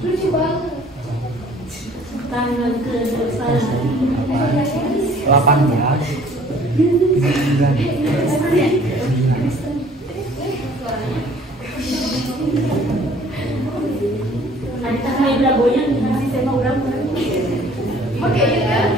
Lucu banget. Tangan ke depan. 18. Ada main lagonya nanti saya mau berapa? Oke ya.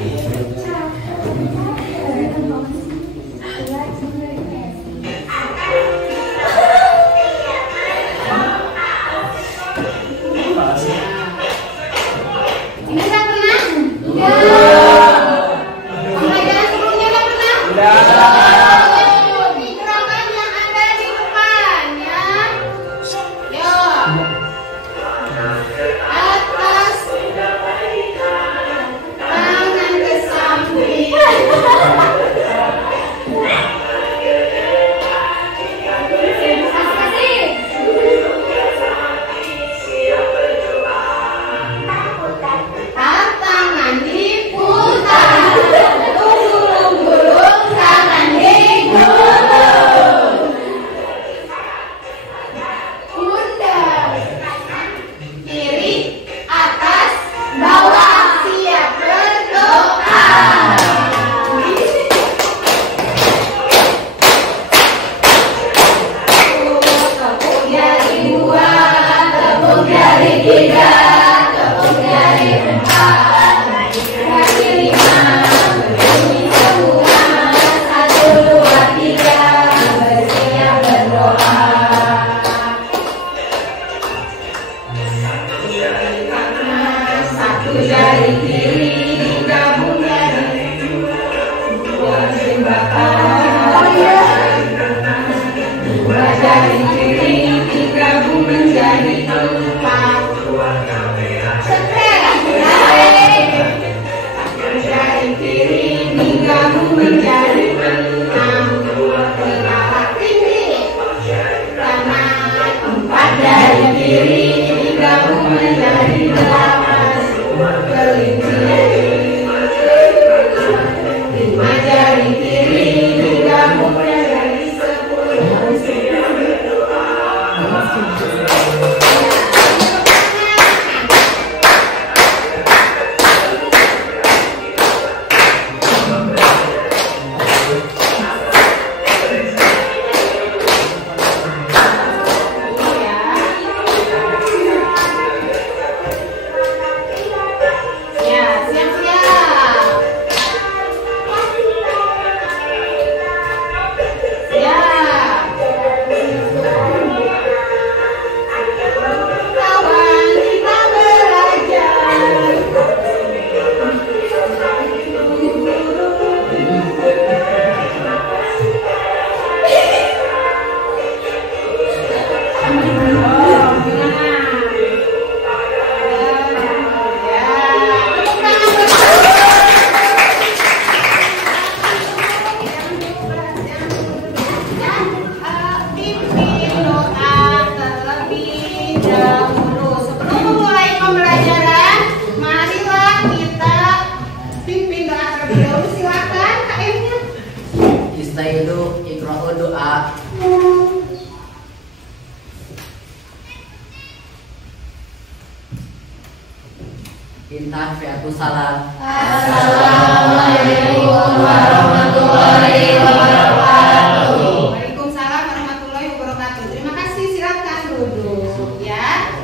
Intan fi'atu salam. Assalamualaikum warahmatullahi wabarakatuh. Waalaikumsalam warahmatullahi wabarakatuh. Terima kasih, silakan duduk ya.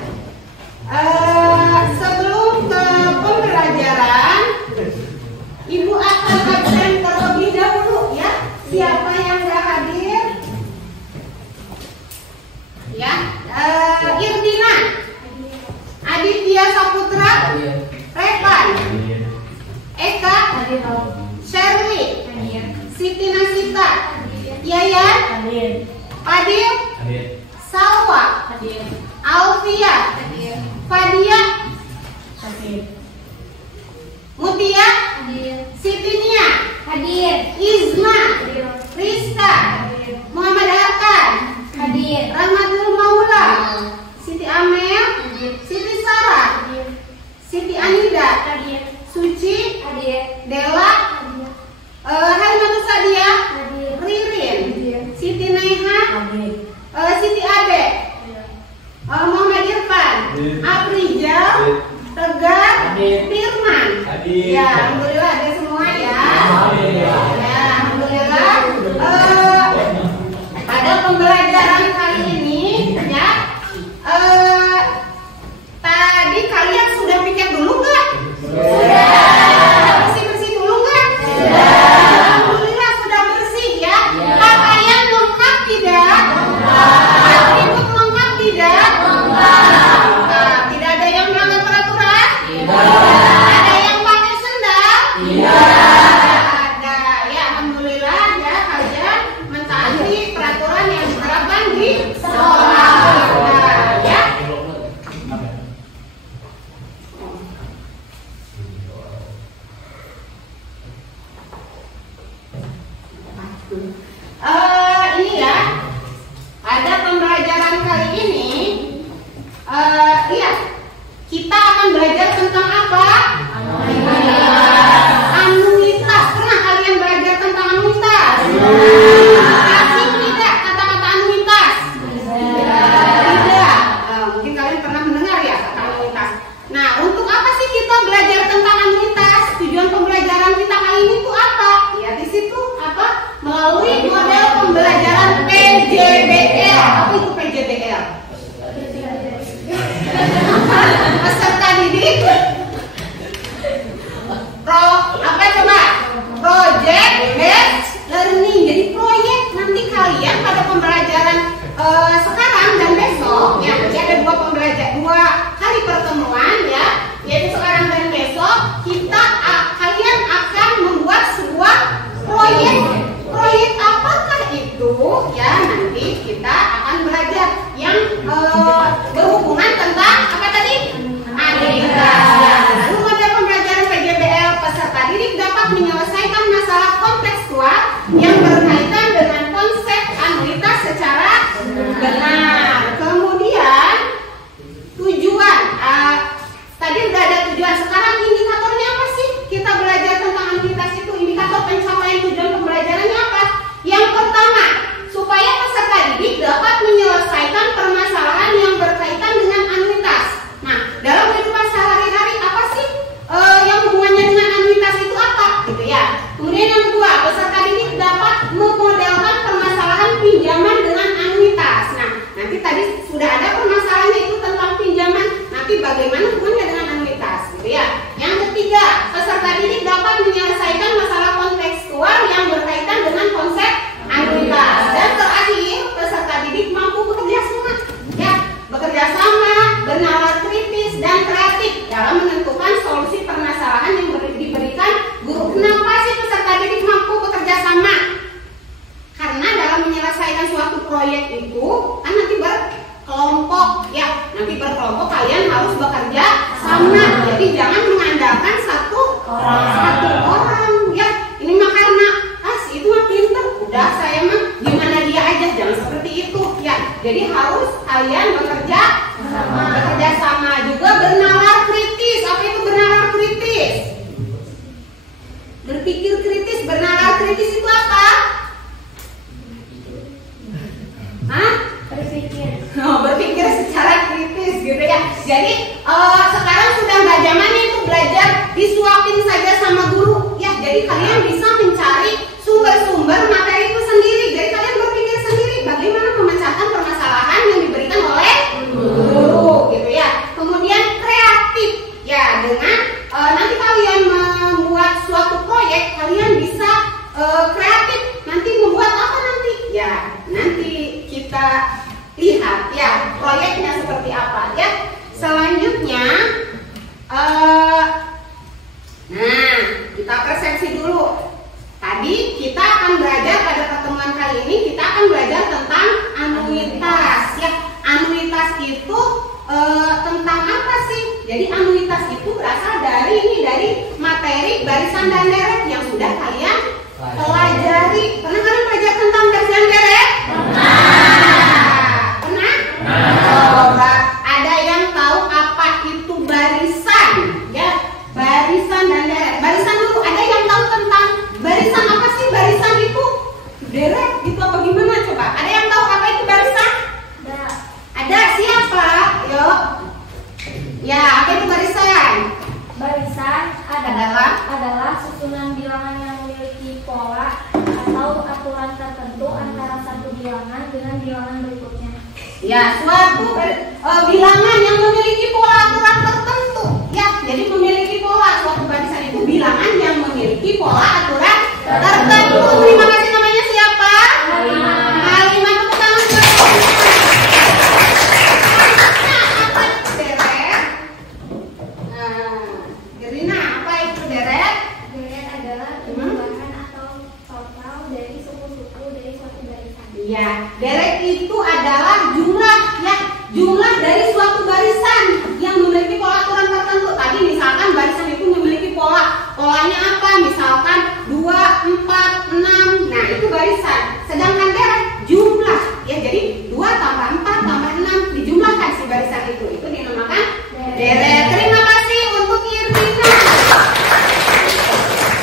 Sebelum ke pembelajaran, Ibu akan absen terlebih dahulu ya. Siapa yang sudah hadir? Ya, Irdina, Aditya Saputra, Revan, Eka, Sherly, Siti Nasita, Yayan, Fadil, Salwa, Alfia, Fadia, Mutia, Siti Nia, Izma, Rizka, Muhammad Hakan, Rahmatul Maula, Siti Amel, Siti Sarah, Muhammad Irfan, Aprijal, Tegar, Firman. Ya, alhamdulillah ada semua ya. Ya, alhamdulillah. Pada pembelajaran kali ini ya, tadi kalian sudah pikir dulu nggak? Bersih-bersih dulu nggak? Alhamdulillah sudah bersih ya. Pakaian lengkap tidak? Atribut lengkap tidak? Tidak ada yang melanggar peraturan? Ada yang pakai sendal? Ada ya, alhamdulillah ya, kalian mentaati peraturan yang diterapkan di sekolah ya. Ini ya, ada pembelajaran kali ini. Iya, kita akan belajar tentang apa? Anuitas. Pernah kalian belajar tentang anuitas? Asing tidak kata-kata anuitas? Tidak. Mungkin kalian pernah mendengar ya kata anuitas. Nah, untuk apa sih kita belajar tentang anuitas? Tujuan pembelajaran kita kali ini tuh apa? Ya di situ apa? Melalui model pembelajaran PJBL. Apa itu PJBL? Peserta didik apa coba? Project based learning. Jadi proyek nanti kalian pada pembelajaran sekarang dan besok ya. Jadi ada dua kali pertemuan ya. Yaitu sekarang dan besok kalian akan membuat sebuah proyek. Proyek apakah itu? Ya nanti kita akan belajar yang berhubungan tentang apa tadi? Anuitas. Ya. Lalu model pembelajaran PJBL, peserta didik dapat menyelesaikan masalah kontekstual yang berkaitan dengan konsep anuitas secara benar. Kemudian tujuan. Tadi udah ada tujuan. Sekarang indikatornya apa sih? Kita belajar tentang anuitas itu. Indikator pencapaian tujuan pembelajarannya apa? Yang pertama, supaya peserta didik dapat menyelesaikan permasalahan yang berkaitan dengan anuitas. Nah, dalam kehidupan sehari-hari apa sih yang hubungannya dengan anuitas itu apa? Gitu ya. Kemudian yang kedua, peserta didik dapat memodelkan permasalahan pinjaman dengan anuitas. Nah, nanti tadi sudah ada permasalahannya itu tentang pinjaman. Nanti bagaimana hubungannya dengan anuitas? Gitu ya. Yang ketiga, peserta didik dapat menyelesaikan masalah kontekstual yang berkaitan dengan konsep anuitas. Dan terakhir, peserta didik mampu bekerja sama, ya, bekerja sama, bernalar kritis dan kreatif dalam menentukan solusi permasalahan yang diberikan guru. Kenapa sih peserta didik mampu bekerja sama? Karena dalam menyelesaikan suatu proyek itu kan nanti berkelompok, ya, nanti berkelompok kalian harus bekerja sama. Jadi jangan mengandalkan satu orang, ya. Ini mah karena si itu mah pinter, udah saya mah gimana dia aja, jangan seperti itu ya. Jadi harus kalian bekerja sama juga, bernalar kritis. Apa itu bernalar kritis? Berpikir kritis. Bernalar kritis itu apa? Berpikir secara kritis gitu ya. Jadi sekarang sudah nggak zamannya itu belajar disuapin saja sama guru ya. Jadi kalian bisa mencari sumber-sumber materi itu sendiri. Jadi kalian berpikir sendiri bagaimana memecahkan permasalahan yang diberikan oleh guru gitu ya. Kemudian kreatif ya, dengan nanti kalian membuat suatu proyek, kalian bisa kreatif. Nanti membuat apa nanti? Ya nanti kita lihat ya proyeknya seperti apa ya. Selanjutnya nah kita persepsi dulu. Tadi kita akan belajar pada pertemuan kali ini, kita akan belajar tentang anuitas ya. Anuitas itu tentang apa sih? Jadi anuitas itu berasal dari materi barisan dan deret yang sudah kalian pelajari. Pernah kalian belajar tentang barisan deret? Pernah? Ada yang tahu apa itu barisan? Ya, barisan dan deret. Barisan dulu, ada yang tahu tentang barisan apa sih? Barisan itu deret itu apa gimana coba? Ada yang tahu apa itu barisan? Ada. Siapa? bilangan yang memiliki pola aturan tertentu. Ya, jadi memiliki pola. Suatu barisan itu bilangan yang memiliki pola aturan tertentu. Terima kasih. Namanya siapa? Halimah. Tepuk tangan. Apa itu deret? Gerina, apa itu deret? Deret adalah jumlahan atau total dari suku-suku dari suatu barisan. Iya, deret itu adalah jumlah, ya, jumlah dari suatu barisan yang memiliki pola aturan tertentu. Tadi misalkan barisan itu memiliki pola. Polanya apa? Misalkan 2, 4, 6. Nah, itu barisan. Sedangkan deret jumlah. Ya, jadi 2 tambah 4 tambah 6 dijumlahkan si barisan itu. Itu dinamakan deret. Terima kasih untuk Irvina.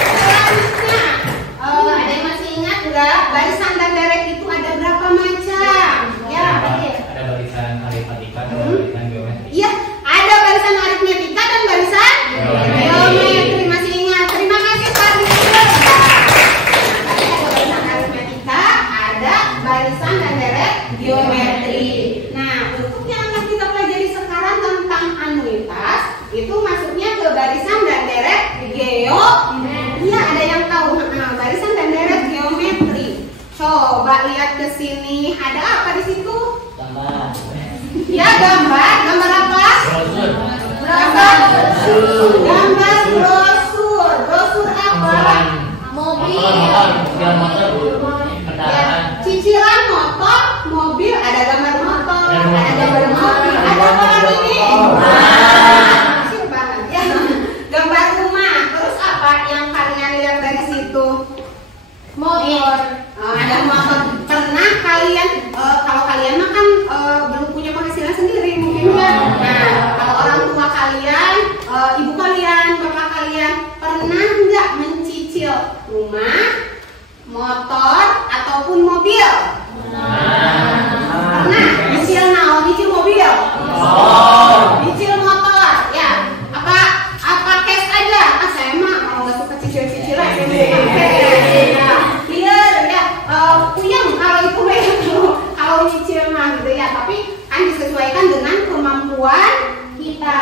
Selanjutnya, ada yang masih ingat enggak? Barisan dan deret itu ada berapa macam? Ya, ada barisan aritmatika dan barisan geometri. iya, ada barisan aritmetika dan barisan geometri. Masih ingat? Terima kasih Pak Direktur. Ada barisan aritmetika, ada barisan dan deret geometri. Nah, untuk yang akan kita pelajari sekarang tentang anuitas, itu masuknya ke barisan dan deret geometri. Iya, ada yang tahu? Barisan dan deret geometri. Coba lihat ke sini. Ada apa di situ? Gambar. Ya, gambar. Gambar apa? Brosur. Gambar brosur. Brosur apa? Mobil. Kendaraan. Cicilan motor, mobil. Ada gambar motor, ada gambar mobil. Ada apa lagi? Kecil banget ya. Gambar rumah. Terus apa yang kalian lihat dari situ? Motor. Ada motor. Pernah kalian, kalau kalian mah kan belum punya penghasilan sendiri mungkin ya. Nah, kalau orang tua kalian, ibu kalian, bapak kalian pernah nggak mencicil rumah, motor ataupun mobil? Pernah. Nyicil naon? Nyicil mobil? Nyicil motor. Ya. Apa cash aja? Saya mah kalau nggak suka cicil-cicilan, saya mau cash. Ya. Clear ya. Puyeng kalau itu kalau nyicil mah gitu ya. Tapi kan disesuaikan dengan kemampuan kita.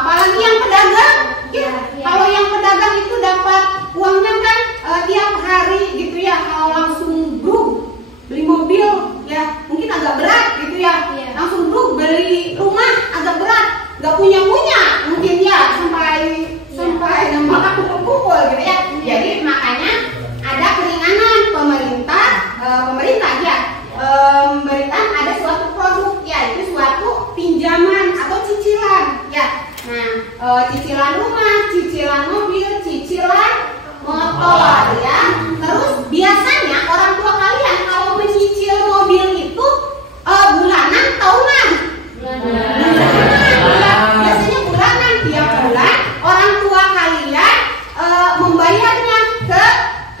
Apalagi yang pedagang. Ya. Kalau yang pedagang itu dapat uangnya kan tiap hari gitu ya. Kalau langsung beli mobil ya mungkin agak berat gitu ya. Langsung beli rumah agak berat. Gak punya mungkin ya sampai nambah kumpul gitu ya. Jadi makanya ada keringanan pemerintah ya memberikan ada suatu produk ya, itu suatu pinjaman atau cicilan ya. Nah, cicilan rumah, cicilan mobil, cicilan motor ya. Terus biasanya orang tua kalian kalau mencicil mobil itu bulanan, tahunan? Biasanya bulanan. Tiap bulan orang tua kalian membayarnya ke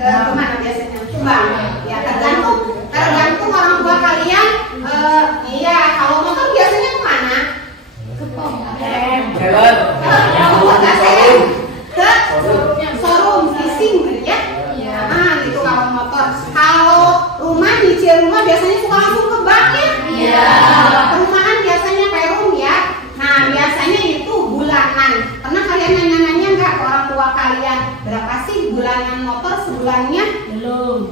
kemana biasanya? Ke bank. Ya, tergantung orang tua kalian. Iya, kalau motor biasanya kemana? Ke pom. Ke showroom leasing ya. Gitu kalau motor. Kalau rumah, nyicil rumah biasanya suka langsung ke bank ya. Iya. Perumahan biasanya perum ya. Nah, biasanya itu bulanan. Pernah kalian nanya-nanya nggak ke orang tua kalian berapa sih bulanan motor sebulannya? Belum.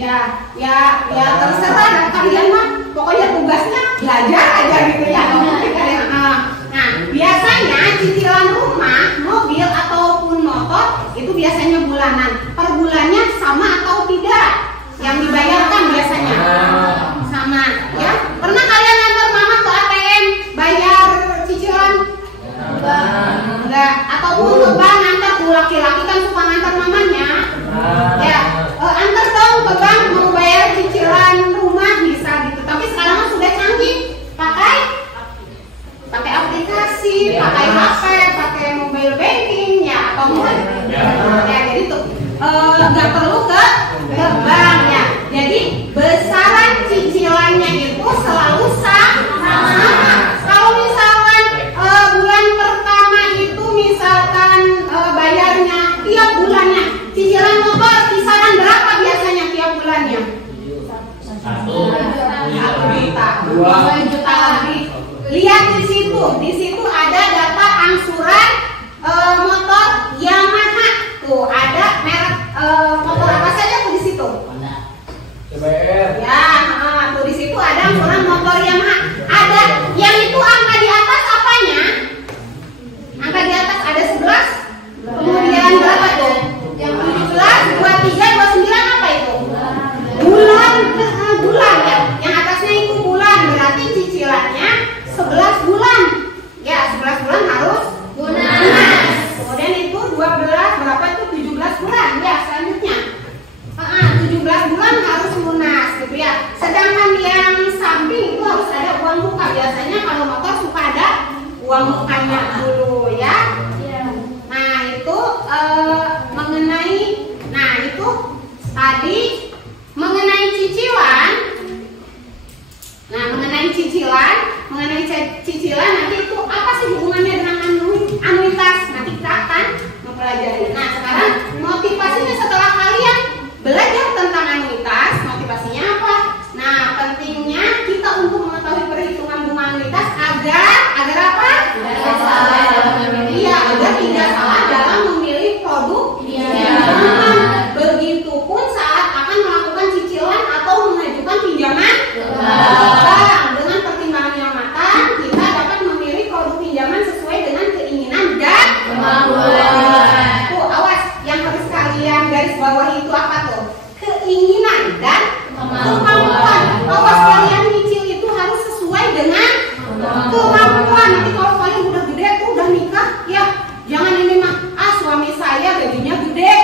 Ya terserah kalian mah. Pokoknya tugasnya belajar aja gitu ya. Nah, biasanya cicilan rumah, mobil ataupun motor itu biasanya bulanan. Per bulannya sama atau tidak? Yang dibayarkan biasanya sama ya. Pernah kalian ngantar mama ke ATM bayar cicilan? Enggak. Ataupun ke bank ngantar, tuh laki-laki kan suka ngantar mamanya ya. Antar dong ke bank mau bayar cicilan rumah bisa gitu. Tapi sekarang sudah canggih, pakai aplikasi, pakai HP, pakai mobile banking ya, atau ya jadi tuh nggak perlu ke bank ya. Jadi lihat di situ ada data angsuran motor Yamaha. Tuh ada merek motor apa saja tuh di situ? CBR. Ya, tuh di situ ada angsuran motor Yamaha. Ada yang itu angka di atas apanya? Angka di atas ada 11. Kemudian berapa tuh? Yang 17, 23, 29 apa itu? Bulan ya. Yang atasnya itu bulan, berarti cicilannya 11 bulan. Ya, 11 bulan harus lunas. Kemudian itu 12 berapa itu? 17 bulan. Ya, selanjutnya 17 bulan harus lunas gitu ya. Sedangkan yang samping itu harus ada uang muka. Biasanya kalau motor suka ada uang mukanya dulu ya. Nah, itu tadi mengenai cicilan. Nah, mengenai cicilan nanti itu apa sih hubungannya dengan anuitas? Nanti kita akan mempelajari. Nah, sekarang motivasinya setelah kalian belajar tentang anuitas, motivasinya apa? Nah, pentingnya kita untuk mengetahui perhitungan bunga anuitas agar apa? Iya, agar tidak salah dalam memilih produk pinjaman. Begitupun saat akan melakukan cicilan atau mengajukan pinjaman bank. Dengan pertimbangan yang matang, kita dapat memilih produk pinjaman sesuai dengan keinginan dan kemampuan. Tuh, awas, yang harus kalian garis bawahi itu apa tuh? Keinginan dan kemampuan. Awas, kalian nyicil itu harus sesuai dengan kemampuan. Nanti kalau kalian udah gede tuh udah nikah, ya jangan ini mah, suami saya gajinya gede,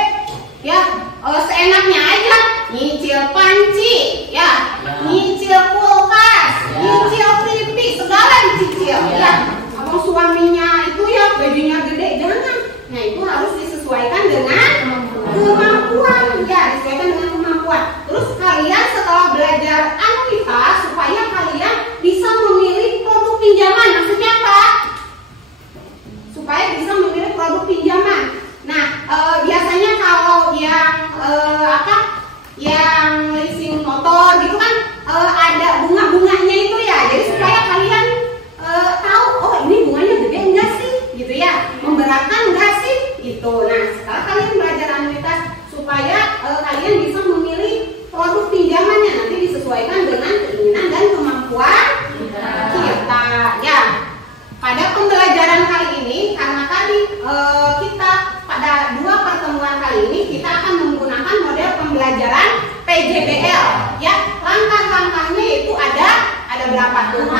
ya seenaknya aja nyicil panci, ya nyicil kulkas, nyicil TV, segala dicicil, ya. Kalau suaminya itu ya gajinya gede, jangan. Nah, itu harus disesuaikan dengan kemampuan, ya disesuaikan dengan kemampuan. Terus kalian setelah belajar anuitas supaya kalian bisa memilih produk pinjaman. Maksudnya apa? Supaya bisa memilih produk pinjaman. Nah, biasanya kalau yang leasing motor gitu kan ada bunga-bunganya itu ya. Jadi supaya kalian tahu, oh ini bunganya gede enggak sih, gitu ya, memberatkan enggak sih, gitu. Nah, setelah kalian belajar anuitas supaya kalian bisa memilih produk pinjamannya, nanti disesuaikan dengan keinginan dan kemampuan kita, ya. Pada pembelajaran kali ini, karena tadi kita pada 2 pertemuan kali ini kita akan menggunakan model pembelajaran PJBL, ya. Langkah-langkahnya itu ada berapa tuh?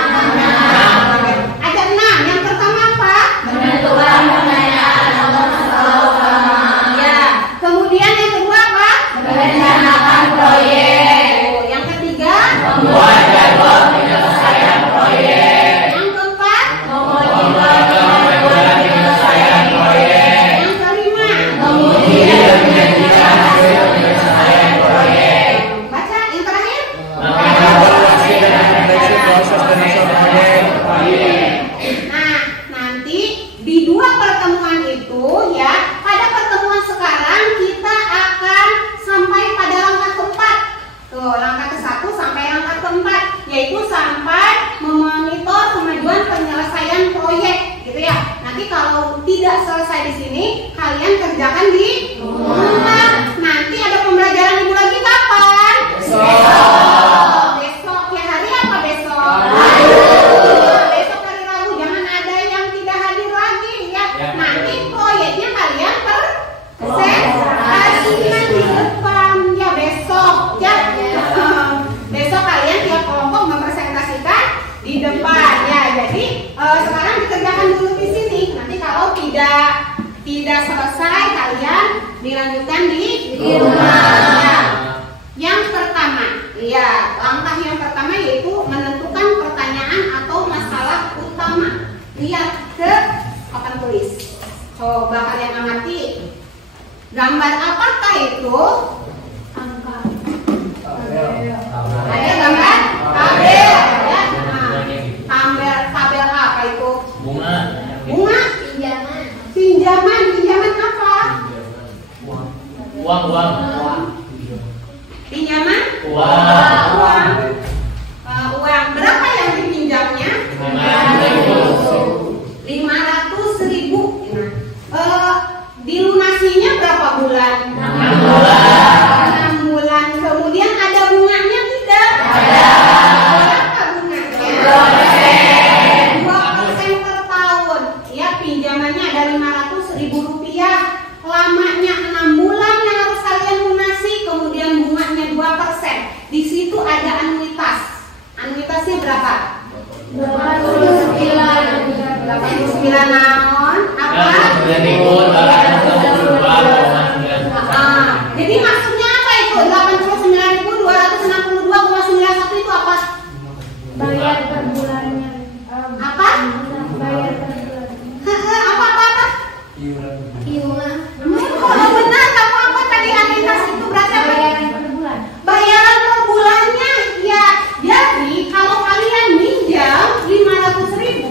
Ada 6. Yang pertama apa? Menentukan pertanyaan atau masalah utama. Ya. Kemudian yang kedua apa? Merencanakan proyek. Yang ketiga? Membuat jadwal penyelesaian proyek. Yang keempat? Memotivasi membuat penyelesaian proyek. Yang kelima? Menguji dan menyajikan hasil penyelesaian proyek. Baca yang terakhir? Mengevaluasi dan merevisi proses penyelesaian proyek. Nah, nanti di 2 pertemuan itu ya, pada pertemuan sekarang kita akan sampai pada langkah keempat. Tuh, langkah ke-1 sampai langkah keempat, yaitu sampai memonitor kemajuan penyelesaian proyek, gitu ya. Nanti kalau tidak selesai di sini, kalian kerjakan di rumah. Nanti ada pembelajaran ibu lagi kapan? Besok. Ya, hari apa besok? Besok hari Rabu. Jangan ada yang tidak hadir lagi, ya. Nanti proyeknya kalian presentasikan di depan, ya, besok, ya. Besok kalian tiap kelompok mempresentasikan di depan, ya. Jadi sekarang dikerjakan dulu di sini. Nanti kalau tidak selesai, kalian dilanjutkan di rumah, ya. Yang pertama, ya, langkah yang pertama yaitu menentukan pertanyaan atau masalah utama. Lihat ke papan tulis. Coba kalian amati. Gambar apakah itu? Angka. Ada gambar tabel, ya. Nah, tabel apa itu? Bunga. Bunga. Pinjaman apa? Uang. Pinjaman? Uang. Uang. Berapa yang dipinjamnya? 500. 89 naon? Apa? 9.862,91. Jadi maksudnya apa itu? 89.262,91 itu apa? Bayar per bulannya. Apa? Bayar per bulan. Apa? Iuran. Kalau benar kamu apa tadi anuitas itu berarti apa? Bayaran per bulan. Bayaran per bulannya. Ya, jadi kalau kalian minjam 500.000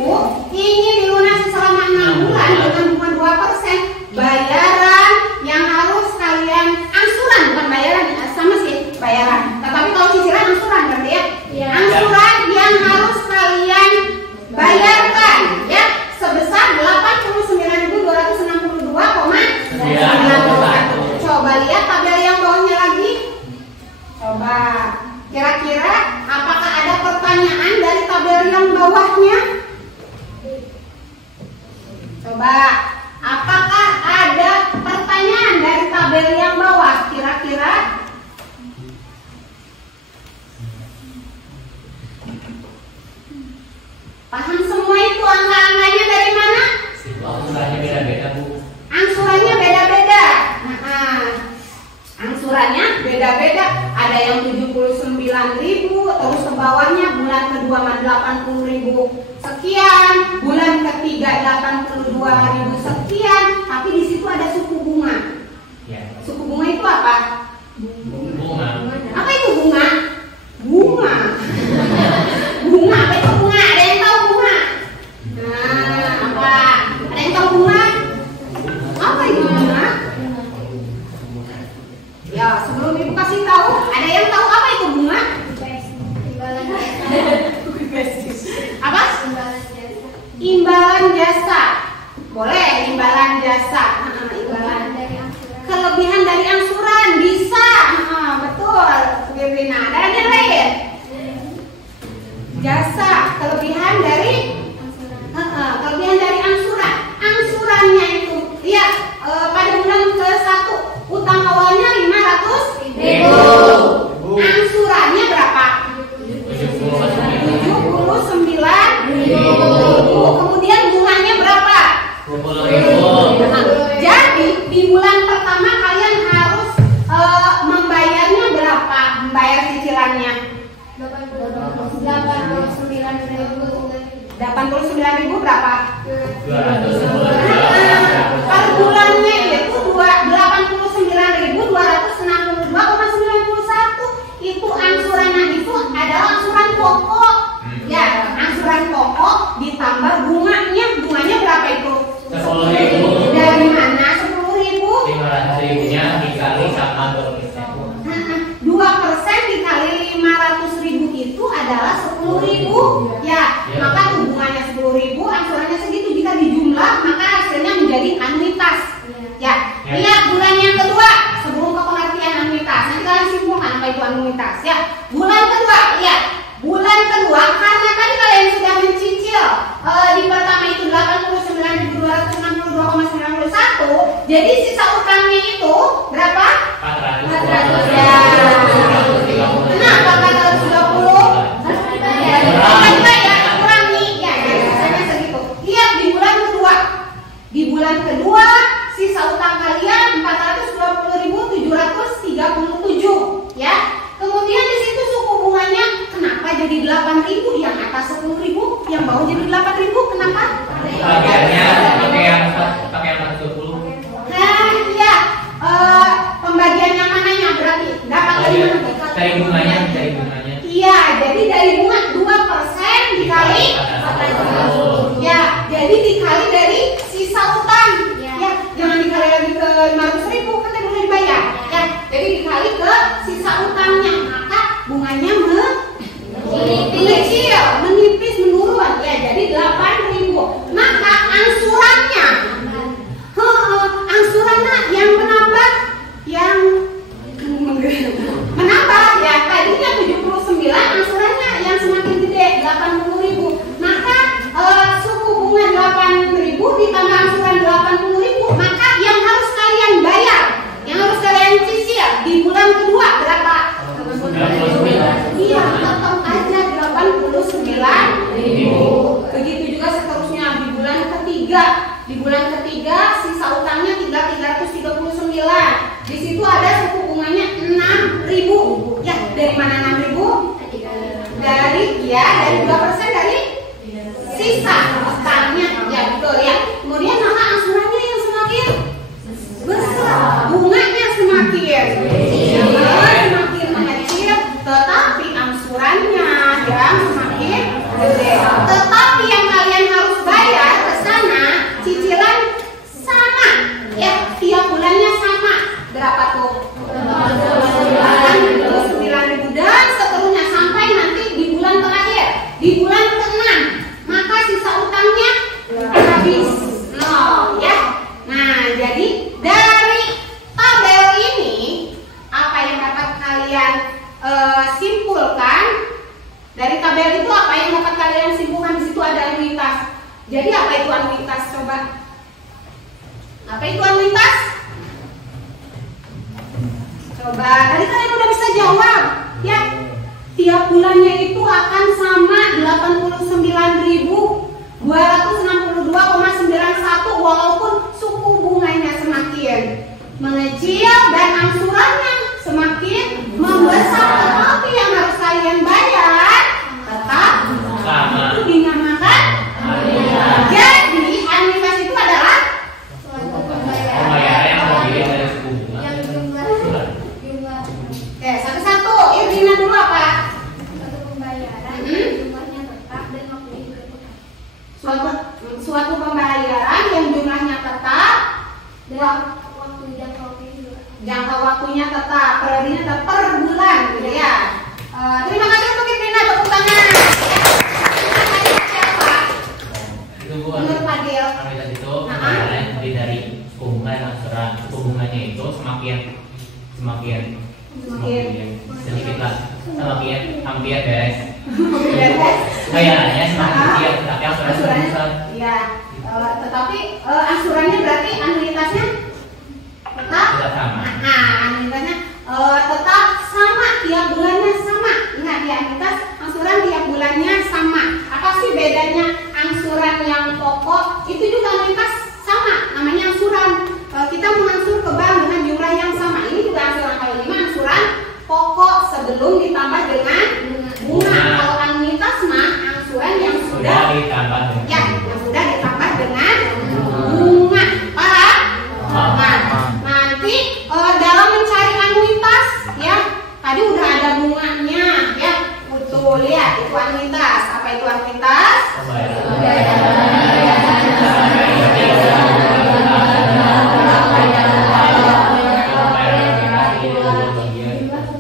ingin dilunasi selama 6 bulan dengan bunga 2%, bayaran yang harus kalian angsuran, bukan bayaran sama sih bayaran. Tetapi kalau cicilan angsuran berarti ya. Iya. Angsuran yang harus kalian bayarkan ya sebesar 89.262,91. Coba lihat tabel yang bawahnya lagi. Coba kira-kira apakah ada pertanyaan dari tabel yang bawahnya? Coba apakah ada pertanyaan dari tabel yang bawah kira-kira? Paham semua itu angka-angkanya dari mana? Angsurannya beda-beda, Bu. Angsurannya beda-beda. Angsurannya beda-beda. Ada yang 79.000, terus ke bawahnya bulan kedua 80.000 sekian, bulan ketiga 82.000 sekian. Tapi di situ ada suku bunga. Ya. Suku bunga itu apa? Bunga. Apa itu bunga? Bunga. Bunga apa itu bunga? Ada yang tahu bunga? Nah, apa? Ada yang tahu bunga? Apa itu bunga? Ya, sebelum ibu kasih tahu, ada yang tahu apa itu bunga? Imbalan Apa? jasa. Imbalan jasa. Boleh imbalan jasa. Imbalan. Dari angsuran. Kelebihan dari angsuran bisa. Betul. Firlina. Ada yang lain? Jasa. Kelebihan dari kelebihan dari angsuran. Angsurannya itu lihat pada bulan ke-1 utang awalnya 500.000. Angsurannya berapa? 79.000. Kemudian bunganya berapa? 20.000. Jadi di bulan pertama kalian harus membayarnya berapa? Membayar cicilannya 89.000 berapa? 211. Per bulannya itu 89.262,91. Itu angsurannya itu adalah angsuran pokok. Ya, angsuran pokok ditambah bunganya. Bunganya berapa itu? 10.000. Dari mana 10.000? 500.000-nya dikali sama 2% dikali 500.000 itu adalah 10.000. Ya, maka tuh bunganya 10.000, angsurannya segitu. Jika dijumlah maka hasilnya menjadi anuitas. Ya, lihat bulan yang kedua sebelum ke pengertian anuitas. Nanti kalian simpulkan apa itu anuitas. Ya, bulan kedua, lihat. Bulan kedua karena tadi kalian sudah mencicil di pertama itu 89.262,91. Jadi sisa utangnya itu berapa? 400. Ya. Kenapa 430? Ya, kurangi. Ya, jadi sisanya segitu. Lihat di bulan kedua. Di bulan kedua sisa utang kalian 420.737. Ya. Kemudian di situ suku bunganya kenapa jadi 8.000? Yang atas 10.000, yang bawah jadi 8.000. Kenapa? Bagiannya pakai yang 420. Nah, iya. Pembagian yang mananya berarti dapat dari mana? Dari bunganya. Iya, jadi dari bunga 2% dikali 400. Ya, jadi dikali dari sisa utang. Ya, jangan dikali lagi ke 500.000 kan tadi udah dibayar. Ya, jadi dikali ke sisa utangnya, maka bunganya menipis, menurun. Ya, jadi 8.000. Maka angsuran Begitu juga seterusnya di bulan ketiga. Di bulan ketiga sisa utangnya tinggal 339. Di situ ada suku bunganya 6.000. Ya, dari mana 6.000? Dari 2% dari sisa utangnya. Ya, betul ya. Kemudian maka angsurannya yang semakin besar, bunganya semakin mengecil, tetapi angsurannya yang semakin gede. Tetapi yang kalian harus bayar ke sana cicilan sama, ya, tiap bulannya sama. Berapa tuh? 9.000 dan seterusnya sampai nanti di bulan terakhir, di bulan ke-6, maka sisa utangnya habis nol, ya. Nah, jadi dari tabel ini apa yang dapat kalian simpulkan? Dari tabel itu apa yang dapat kalian simpulkan? Di situ ada anuitas. Jadi apa itu anuitas? Coba. Apa itu anuitas? Coba. Tadi kalian udah bisa jawab, ya. Tiap bulannya itu akan sama 89.262,91 walaupun suku bunganya semakin mengecil dan angsurannya semakin membesar, tetapi yang harus kalian bayar tetap Sama. itu dinamakan anuitas. Jadi anuitas itu adalah Pembayaran yang terdiri dari suku bunga. yang jumlah oke, satu-satu. Irina dulu apa? suatu pembayaran jumlahnya tetap dan waktunya juga tetap. Suatu pembayaran yang jumlahnya tetap Dan waktu jangka waktunya juga. jangka waktunya tetap, periodenya tetap per bulan, gitu ya. Terima kasih untuk Irina, tepuk tangan. Siapa? Itu Bu, Menurut Fadil. anuitas itu pembayaran yang terdiri dari suku bunga dan angsuran. Suku bunganya itu semakin sedikit lah, semakin hampir beres. Bayarannya semakin kecil, tapi angsurannya semakin besar. Iya, tetapi angsurannya berarti anuitasnya tetap. Tetap sama. Nah, anuitasnya tetap sama, tiap bulannya sama. Ingat ya, anuitas angsuran tiap bulannya sama. Apa sih bedanya angsuran yang pokok? Itu juga anuitas sama, namanya angsuran. Kita mengangsur ke bank dengan jumlah yang sama. Ini juga angsuran. Kalau ini angsuran pokok sebelum ditambah dengan bunga. Kalau anuitas mah angsuran yang Sudah ditambah dengan ya, yang sudah ditambah dengan bunga. Paham? Nah, nanti dalam mencari anuitas, ya, tadi udah ada bunganya, ya, betul, lihat itu anuitas. Apa itu anuitas?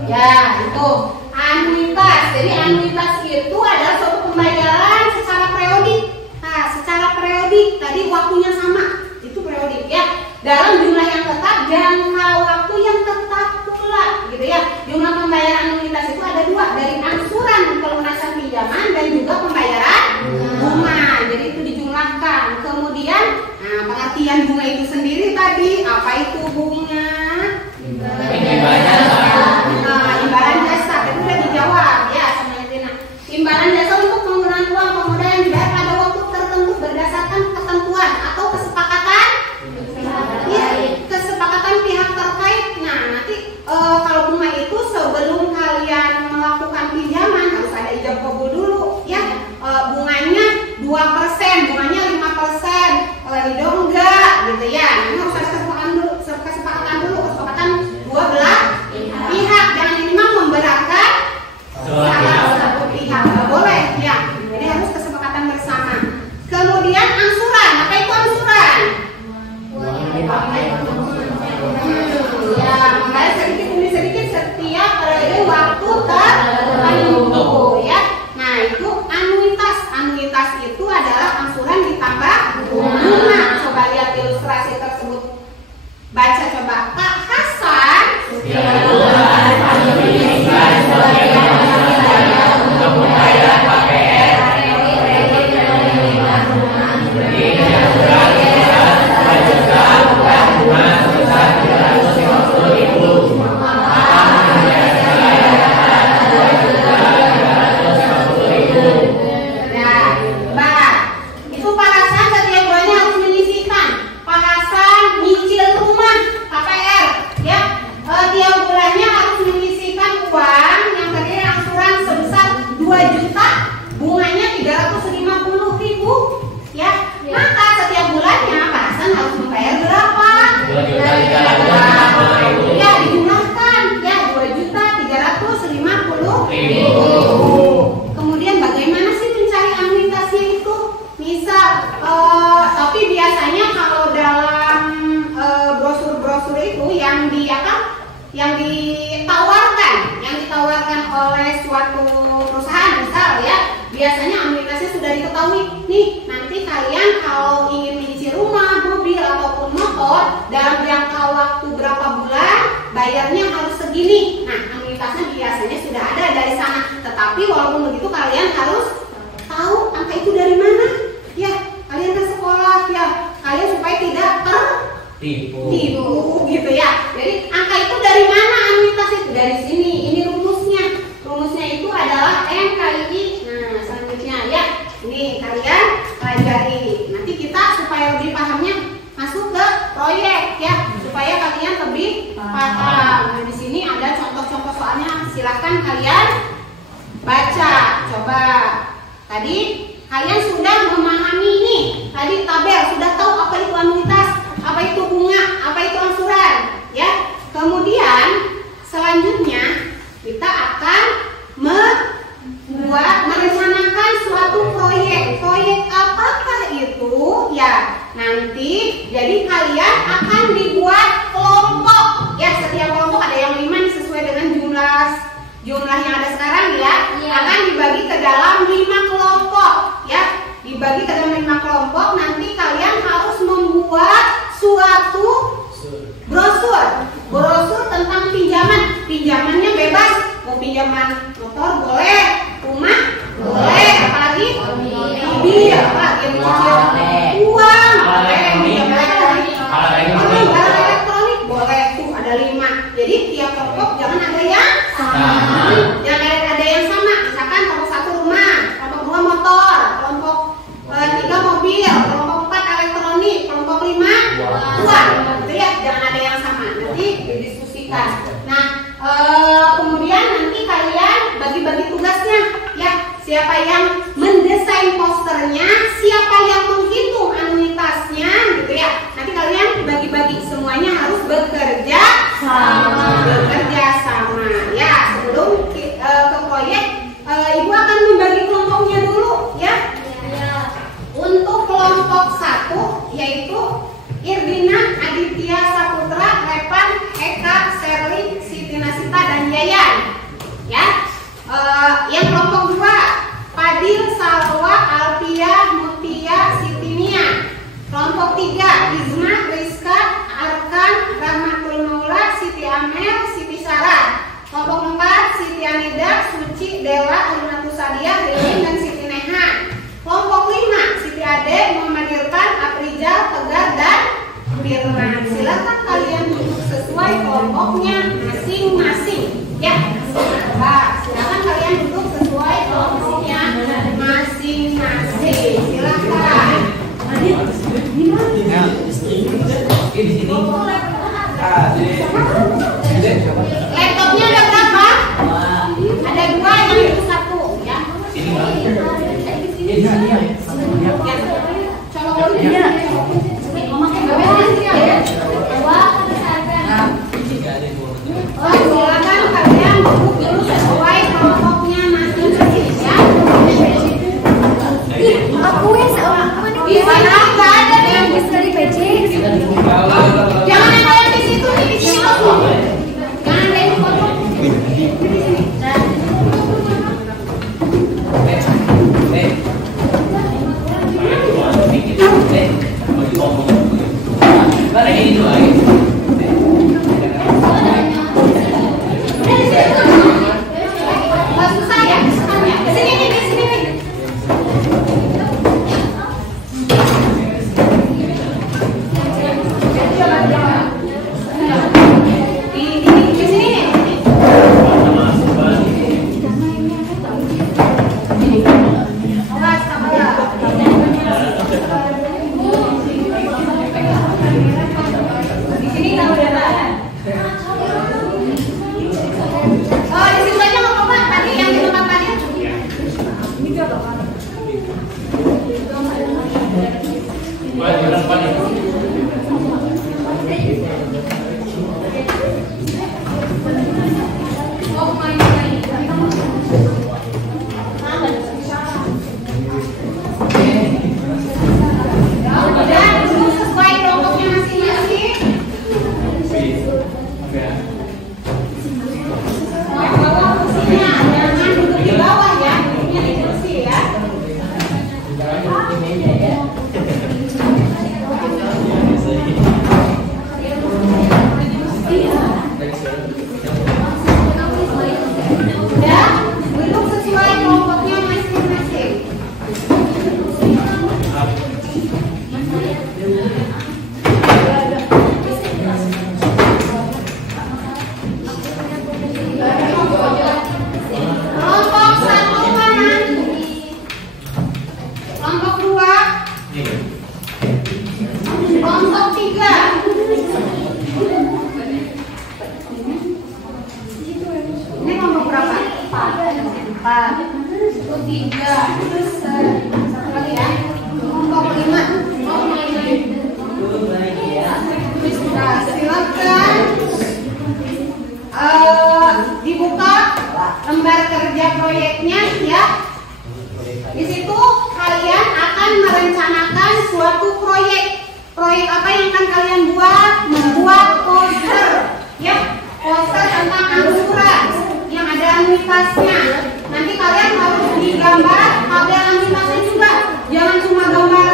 Ya, itu anuitas. Jadi anuitas itu adalah suatu pembayaran secara periodik. Nah, secara periodik tadi waktunya sama, itu periodik, ya. Dalam jumlah yang tetap, jangka waktu yang tetap pula, gitu ya. Jumlah pembayaran anuitas itu ada dua, dari angsuran pelunasan pinjaman dan juga pembayaran bunga. Jadi itu dijumlahkan. Kemudian, nah, pengertian bunga itu sendiri tadi, apa itu bunga? Imbalan jasa, itu sudah dijawab ya sama Irina. Imbalan jasa untuk penggunaan uang pemuda yang dibayar pada waktu tertentu berdasarkan ketentuan atau kesepakatan, ya, kesepakatan pihak terkait. Nah, nanti kalau bunga itu sebelum kalian melakukan pinjaman harus ada ijab kabul dulu, ya. Bunganya 2%, bunganya 5%, ridho enggak, gitu ya. Ini harus ada kesepakatan dulu, kesepakatan dua belah pihak. Jangan ini mah memberatkan salah satu pihak, nggak boleh, ya. Jadi harus kesepakatan bersama. Kemudian angsuran, apa itu angsuran? Ya, membayar sedikit demi sedikit setiap periode waktu tertentu, ya. Nah, itu anuitas. Anuitas itu adalah Tapi biasanya kalau dalam brosur-brosur itu yang ditawarkan oleh suatu perusahaan misal ya, biasanya anuitasnya sudah diketahui nih, nanti kalian kalau ingin menyicil rumah, mobil ataupun motor dalam jangka waktu berapa bulan bayarnya harus segini. Nah, anuitasnya biasanya sudah ada dari sana. Tetapi walaupun begitu kalian harus tahu angka itu dari mana ya. Kalian ke sekolah ya, kalian supaya tidak tertipu gitu ya. Jadi angka itu dari mana anuitas itu? Dari sini. Ini rumusnya. Rumusnya itu adalah NKI. Nah, selanjutnya ya. Ini kalian pelajari. Nanti kita supaya lebih pahamnya masuk ke proyek ya, supaya kalian lebih paham. Nah, di sini ada contoh-contoh soalnya. Silakan kalian baca. Coba. Tadi kalian sudah memahami ini. Tadi tabel, sudah tahu apa itu anuitas, apa itu bunga, apa itu angsuran, ya. Kemudian selanjutnya kita akan merencanakan suatu proyek. Proyek apakah itu? Ya, nanti jadi kalian akan dibuat kelompok. Ya, setiap kelompok ada yang 5 nih, sesuai dengan jumlah yang ada sekarang ya. Akan dibagi ke dalam 5 kelompok, ya. Dibagi ke dalam 5 kelompok, nanti kalian harus membuat suatu brosur tentang pinjaman. Pinjamannya bebas, mau pinjaman motor boleh, rumah boleh, apalagi mobil, apalagi uang boleh, pinjaman elektronik boleh. Tuh ada 5. Jadi tiap kelompok jangan ada yang sama. Jangan ada yang sama. Misalkan kelompok 1 rumah, kelompok 2 motor, kelompok 3 mobil, kelompok 4 elektronik, kelompok 5 uang. Gitu ya, jangan ada yang sama. Nanti didiskusikan. Nah, kemudian nanti kalian bagi-bagi tugasnya. Ya, siapa yang mendesain posternya, siapa yang menghitung anuitasnya, gitu ya. Nanti kalian bagi-bagi, semuanya harus bekerja sama. Ya, sebelum ke proyek, Ibu akan membagi kelompoknya dulu, ya. Untuk kelompok 1 yaitu Irdina, Aditya, Saputra, Repan, Eka, Sherly, Siti Nasita, dan Yayan. Ya. Yang kelompok 2 Fadil, Salwa, Alfia, Mutia, Siti Nia. Kelompok 3 Izma, Rizka, Arkan, Rahmatul Maula, Siti Amel, Siti Sarah. Kelompok 4 Siti Anida, Suci, Dewa, Lunatus Sadia, Rilin, dan Siti Neha. Kelompok 5 Siti Ade, Muhammad Irfan, Aprijal, Tegar, dan Firman. Silakan kalian duduk sesuai kelompoknya masing-masing. Ya, silakan kalian duduk sesuai kelompoknya masing-masing. Silakan. Laptopnya ada berapa? Ada 2, yang itu 1 ya. Silakan kalian duduk dulu sesuai kelompoknya masing-masing ya. Nggak ada yang bisa di PC. Jangan ada yang di situ nih, di sini aku. Jangan ada yang foto. Susah ya? Sini nih, di sini nih. Di sini nih. Dan duduk sesuai kelompoknya masing-masing. Jangan duduk di bawah ya, duduknya di kursi ya. Udah, duduk sesuai kelompoknya masing-masing. Kelompok 1 kanan. Kelompok 2. Kelompok 3. Ini kelompok berapa? 4. Itu 3. Terus satu lagi ya. Kelompok 5. Nah, silakan dibuka lembar kerja proyeknya ya. Di situ kalian akan merencanakan suatu proyek. Proyek apa yang akan kalian buat? Membuat poster, ya, poster tentang angsuran yang ada lamintasnya. Nanti kalian harus digambar tabel lamintasnya juga. Jangan cuma gambar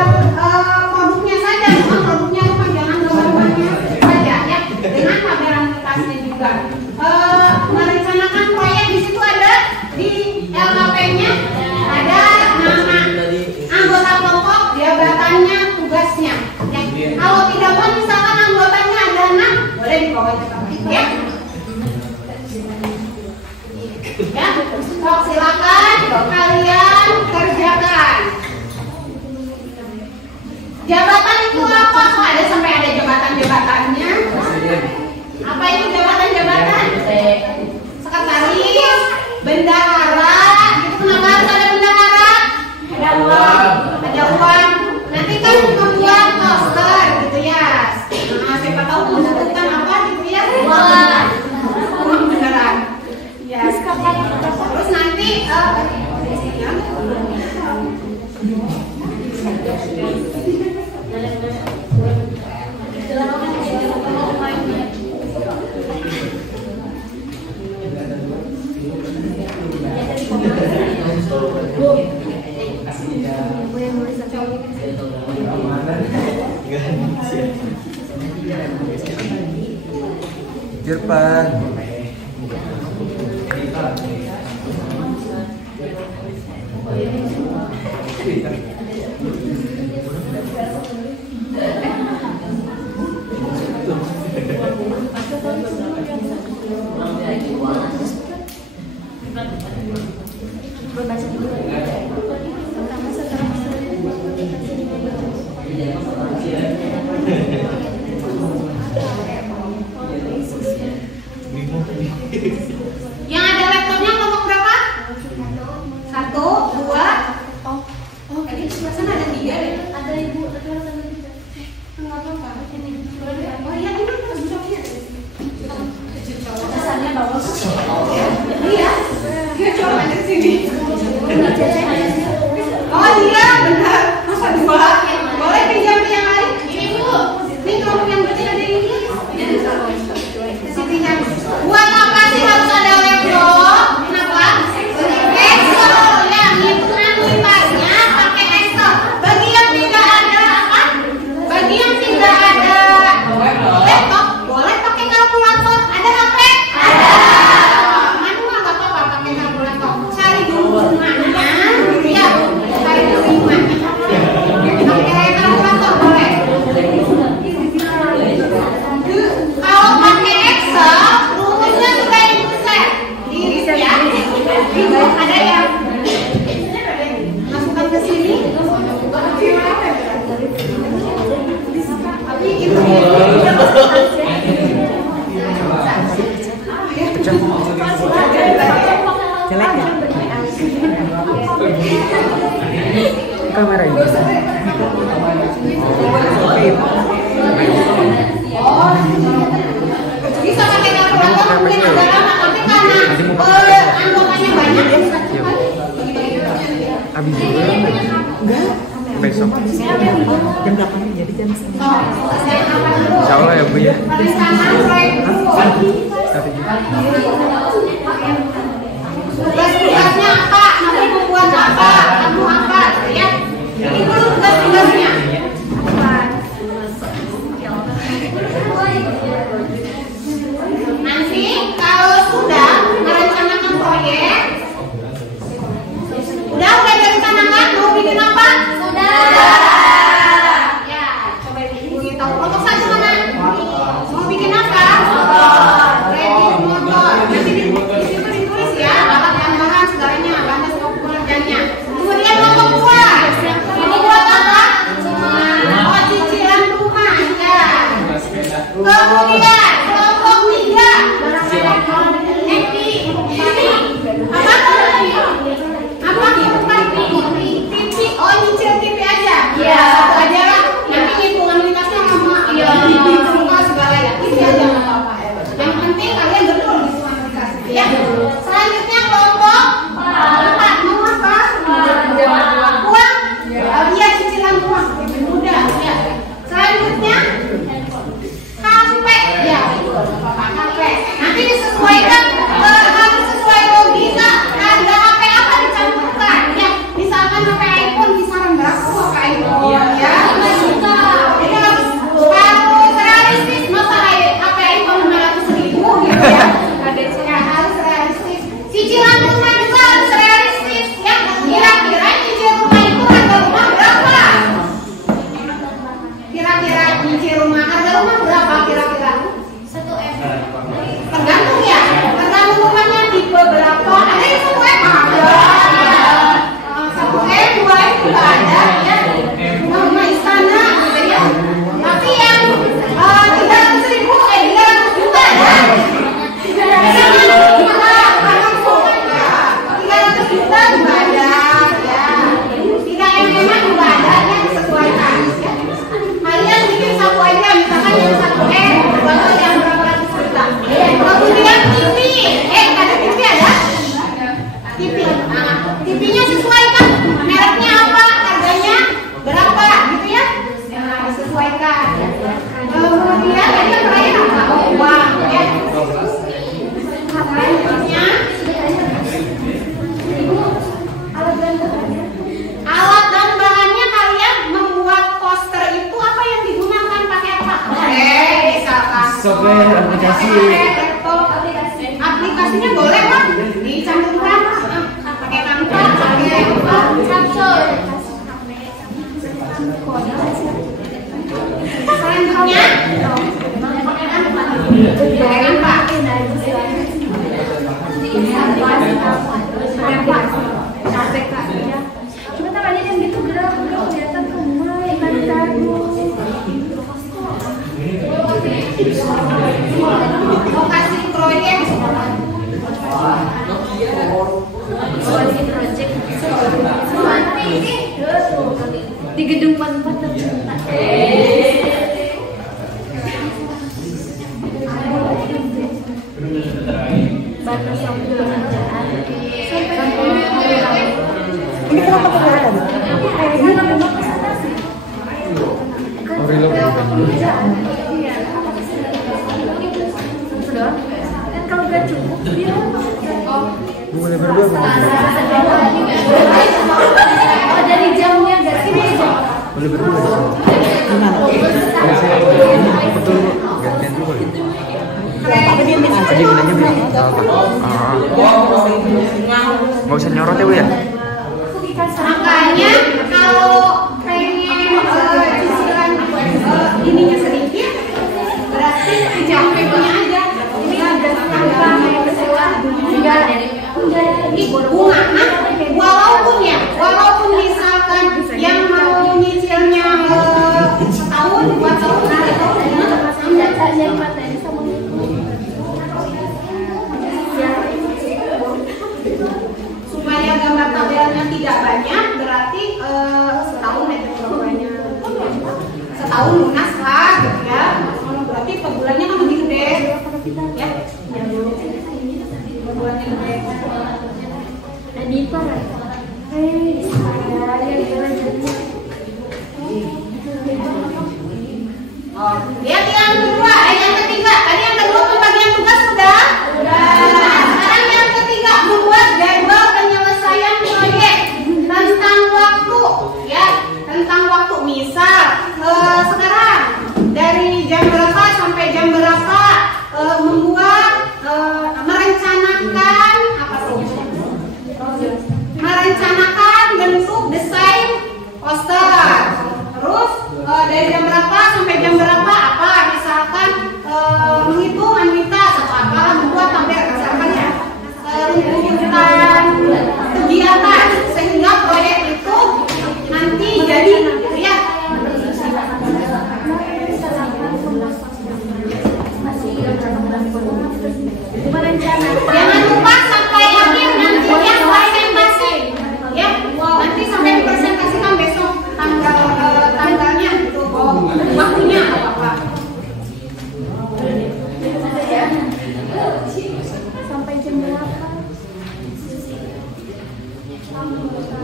produknya saja, cuma produknya cuma jangan gambar rumahnya saja, ya. Dengan tabel lamintasnya juga. Merencanakan proyek di situ ada di LKP-nya ada nama anggota kelompok, jabatannya, tugasnya. Ya. Kalau tidak mau misalkan anggotanya ada 6, boleh dibawa ya. Ya, so, silakan kalian kerjakan. Jabatan itu apa? Kok ada sampai ada jabatan-jabatannya? Apa itu jabatan-jabatan? Sekretaris, bendahara. Gitu. Kenapa harus ada bendahara? Ada uang. Ada uang. Nanti kan membuat poster gitu ya. Nah, siapa tahu menentukan apa gitu ya? Uang beneran. Ya. Terus nanti Jerpan. yang ada laptopnya kelompok berapa? 1, 2. Oh, tadi sebelah sana ada 3 deh. Ada ibu, tapi harus ada 3. Enggak apa-apa. Oh iya, ini harus coknya. Kesannya bagus. Iya. Dia cuma ada di sini. Oh iya, benar. Masa 2? Boleh pinjam yang lain? Ini Bu. Ini kelompok yang kecil ada ini. Kesininya. Buat apa sih harus ada laptop? Kenapa? Excel ya, hitungan limpahnya pakai Excel. Bagi yang tidak ada apa? Bagi yang tidak ada laptop, boleh pakai kalkulator. Ada HP? Ada. Manual nggak apa-apa pakai kalkulator. Cari dulu mana? Ya, cari dulu mana? Pakai kalkulator boleh. Kalau pakai Excel, rumusnya sudah insert di ya. Ada yang masukkan ke sini. Tapi itu Jelek ya? Kamera ini. bisa pakai kalkulator mungkin agak lama, tapi karena anggotanya banyak ya. Habis juga enggak? besok. Jam 8 jadi jam 9. Insya Allah ya Bu ya. Tugasnya apa? Nanti membuat apa? Kamu apa? Ya. Ini dulu tugas-tugasnya. Nanti kalau sudah merencanakan proyek, udah direncanakan mau bikin apa? Sudah. Ya, coba ibu tahu. Untuk satu mana? Mau bikin apa? Kredit motor. Nanti di situ ditulis ya alat tambahan segalanya, bahan pengerjaannya. Kemudian nomor 2. Ini buat apa? Oh, cicilan rumah ya. Kemudian kelompok 3. Apa? TV. Oh, nyicil TV aja. Iya. Satu aja lah. Nanti hitungan lintasnya sama semua segala ya. TV aja nggak apa-apa. Yang penting kalian betul hitungan lintas. Ya. Selanjutnya kelompok 4. Mau apa? Uang. Iya, cicilan uang. Mudah. Ya. Selanjutnya HP. Ya, HP. Nanti disesuaikan harus sesuai logika. Ada HP apa dicampurkan? Ya, misalkan HP iPhone kisaran berapa? HP iPhone ya. Jadi harus realistis. Masa HP iPhone 500.000 gitu ya? Ya, harus realistis. Cicilan rumah juga harus realistis. Ya, kira-kira cicil rumah itu harga rumah berapa? Kira-kira cicil rumah harga rumah berapa kira-kira? 1 M. Tergantung ya, tergantung rumahnya tipe berapa. Ada yang 1 M ada, 1 M, 2 M juga ada ya. Rumah istana gitu ya. Tapi yang 300.000, 300 juta ya. 300 juta juga ada ya. 3 M juga ada ya, disesuaikan ya. Kalian bikin 1 aja, misalkan yang 1 M, atau yang berapa ratus juta. Kemudian TV, ada TV ada? TV, TV-nya sesuaikan, mereknya apa, harganya berapa, gitu ya? Disesuaikan. Kemudian tadi yang terakhir apa? Oh, uang, ya. Selanjutnya, alat dan bahannya kalian membuat poster itu apa yang digunakan pakai apa? Misalkan Software, aplikasi. Aplikasinya boleh kan? Dicantumkan pakai Canva, pakai Capture. Selanjutnya pakai Canva. Sebentar aja yang gitu gerak kelihatan rumah ikan Lokasi proyek. di gedung 44 tercinta. Batas waktu pekerjaan. Ini kenapa kelihatan? Dan kalau nggak cukup, dia Boleh berdua. oh dari jamnya nggak sih? Boleh berdua. Betul Bu. Gantian juga gitu. Tadi aja Bu. Nggak usah nyorot ya Bu ya. Makanya kalau pengen cicilan ininya sedikit, berarti jangan punya aja. Ini ada tanpa ini bunga, walaupun misalkan yang mau nyicilnya setahun, 2 tahun, 3 tahun, supaya gambar tabelnya tidak banyak, berarti setahun itu banyak. Setahun lunas lah, gitu ya. Berarti per bulannya kan lebih gede, ya. Bulannya gede. Nadifa, misal sekarang dari jam berapa sampai jam berapa membuat merencanakan apa tuh? Merencanakan bentuk desain poster. Terus dari jam berapa sampai jam berapa apa? Misalkan menghitung anuitas atau apa, membuat tabel misalkan ya, rujukan kegiatan sehingga proyek itu nanti jadi ya. Jangan lupa sampai akhir nanti ya presentasi ya, nanti sampai dipresentasikan besok tanggalnya gitu, waktunya apa. Sampai jam berapa?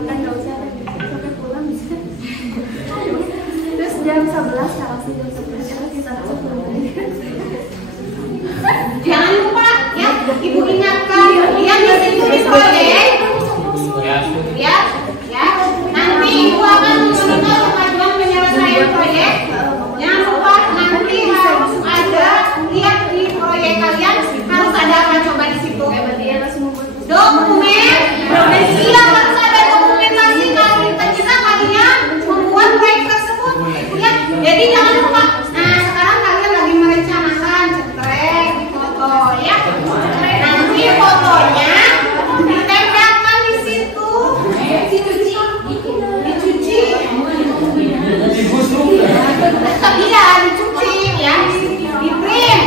Nggak usah sampai pulang bisa. Terus jam 11 kalau sih jam 11 kita Jangan lupa ya, Ibu ingatkan yang di situ di proyek ya, nanti Ibu akan memonitor kemajuan penyelesaian proyek. Jangan lupa nanti harus ada, lihat di proyek kalian harus ada apa coba di situ. Dokumen, siap harus ada dokumentasi ketika kalian membuat proyek tersebut ya. Jadi jangan lupa. Nah sekarang kalian lagi merencanakan cetrek foto ya. Nanti fotonya ditempelkan di situ, dicuci, iya dicuci ya, di print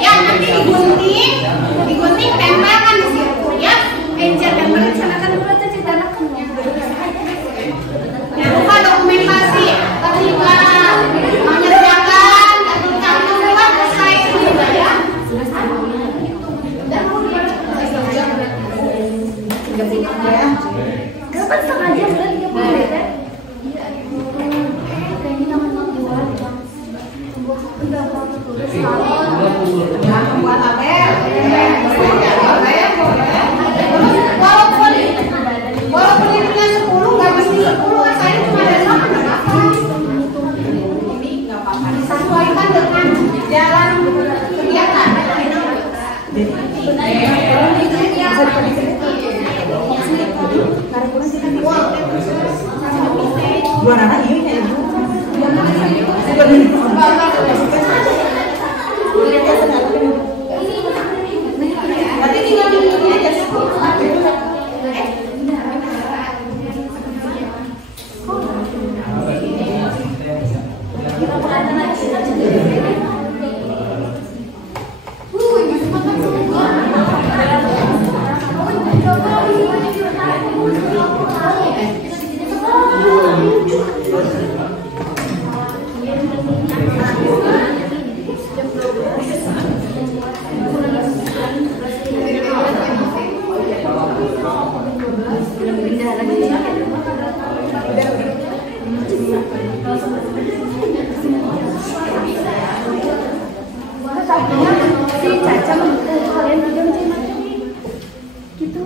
ya, nanti digunting tempelkan di situ ya. Jangan merencanakan berarti ditanakan. Jangan lupa dokumentasi ketika mengerjakan cantum buat selesai juga ya. Kapan setengah jam berarti ya boleh kan? Kayaknya nama buat udah mau tulis Nah, membuat tabel. Walaupun ini punya 10 nggak mesti 10 kan, saya cuma ada 8 nggak apa-apa. Ini nggak apa-apa, disesuaikan dengan jalan kegiatan. Dua anak ini kayak Berarti tinggal ini aja sih. si Caca kalian juga macam-macam gitu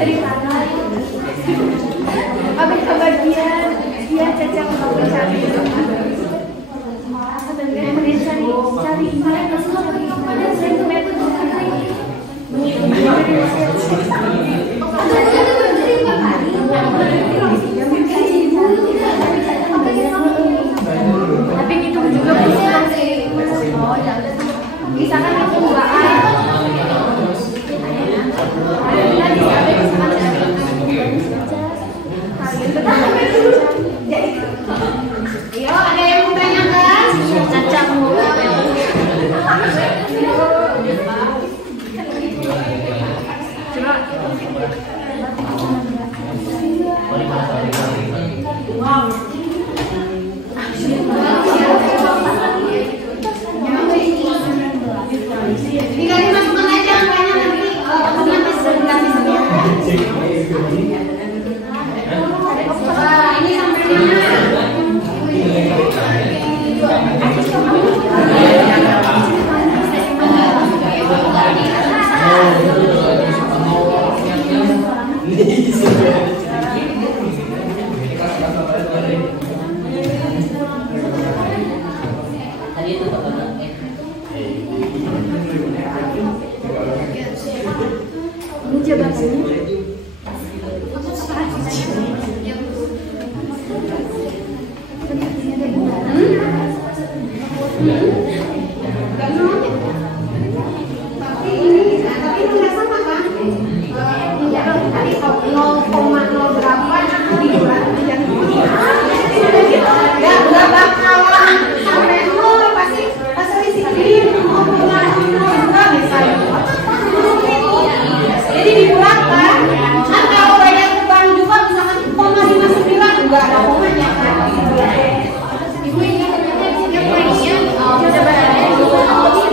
ceritanya abis kebagian dia Caca mau cari kemudian cari mereka pada sentimen tapi gitu juga misalkan aku Yo, ada yang mau tanyakan? Caca mau Tinggal dimasukkan aja angkanya nanti ganti semua. Ini sampai mana? juga ada pokoknya kan. Ibu ini yang poinnya jabatannya itu apanya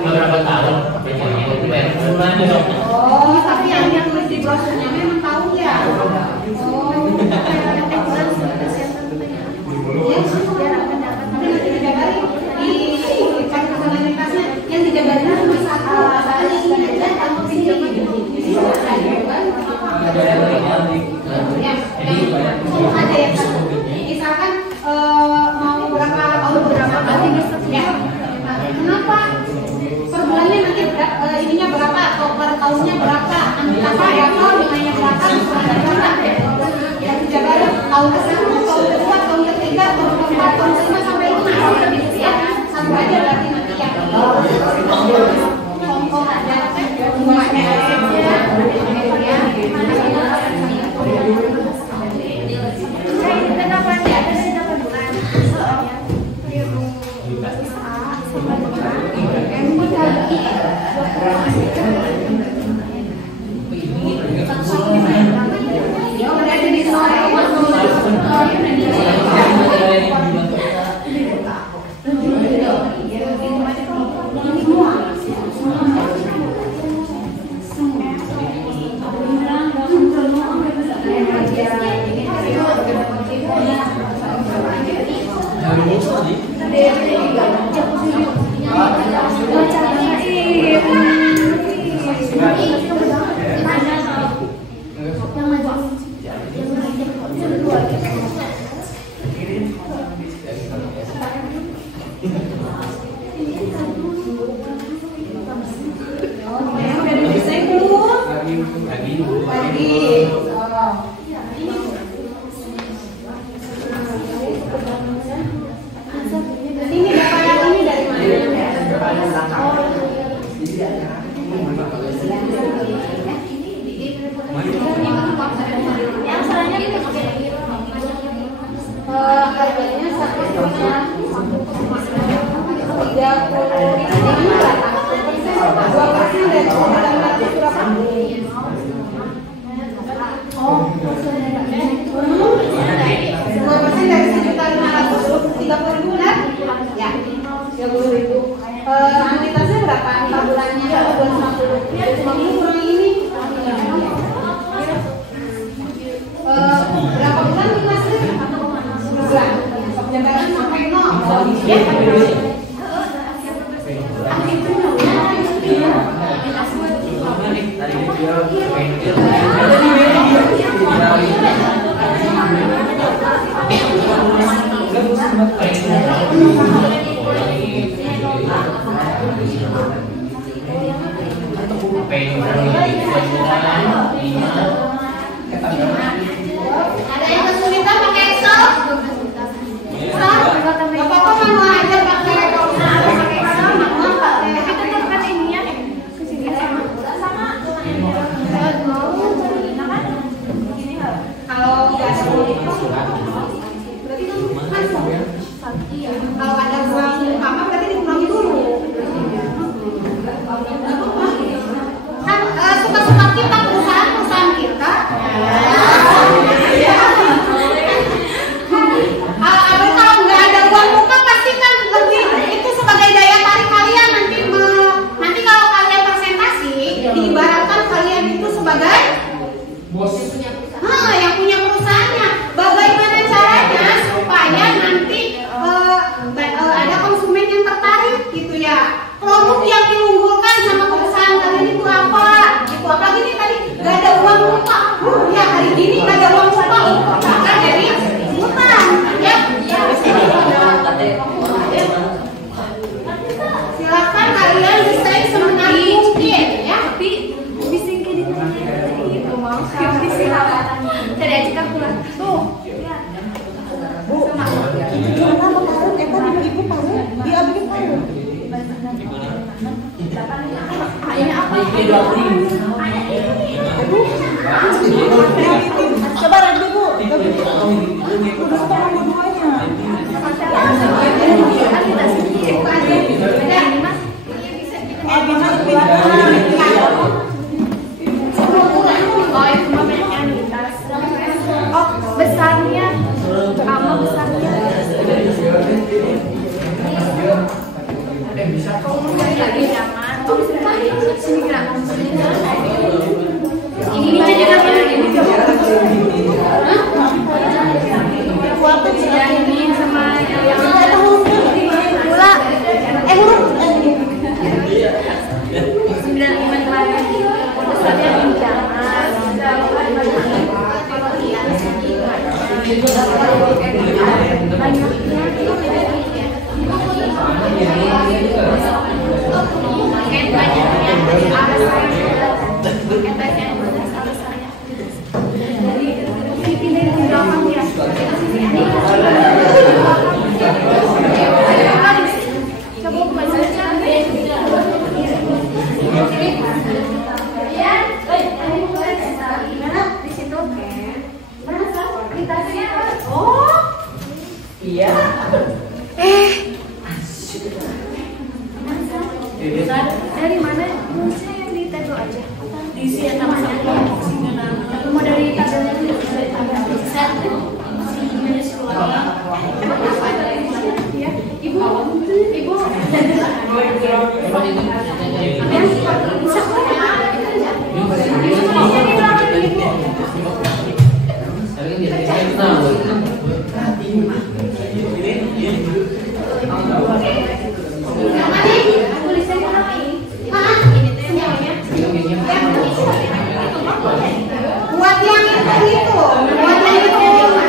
beberapa tahun oh tapi yang di brosurnya memang tahu ya. Yang dijabarin cuma satu ada ya misalkan mau berapa tahun berapa kali ya. Kenapa per bulannya nanti ininya berapa atau per tahunnya berapa apa ya kalau nilainya berapa yang dijabarin tahun ke-1 tahun ke-2 tahun ke-3 tahun ke-4 tahun ke-5 sampai 5 ya satu aja berarti nanti ya. Anuitasnya berapa? Per bulannya? Bulan 50 kurang ini. Berapa bulan nih Mas? Bulan. Penyebaran sampai 0. Ada yang kesulitan pakai Excel? Bapak-bapak manual aja pakai Excel, manual pakai. Tapi tetap kan ininya kesini sama. Kalau nggak ada berarti kalau ada uang apa berarti dikurangi dulu. Kan suka-suka kita perusahaan kita. Kalau nggak ada uang muka pasti kan lebih itu sebagai daya tarik kalian nanti kalau kalian presentasi diibaratkan kalian itu sebagai bos. Yang punya perusahaannya. Bagaimana caranya supaya nanti ada konsumen yang tertarik gitu ya. Produk yang diunggulkan sama perusahaan kalian itu apa? Itu apalagi nih tadi gak ada uang muka. Ya hari ini gak ada uang muka. Maka jadi utang ya. Silakan kalian desain semenarik mungkin ya. Tapi bising kayak gitu mau bising apa? Cari aja kan pulang. Tuh. Bu, gimana mau taruh? Ibu taruh, dia bikin taruh. Ini apa? Coba lagi Bu. Udah tolong dua-duanya. Besarnya sama besarnya lagi nyaman sini gerak ini aja namanya ini waktu ini sama yang pula huruf 95 kemarin besarnya pinjaman Dari mana? Saya yang di table aja. Di sini namanya. Mau dari tabelnya dulu. Set. Ya, ibu. Buat yang itu.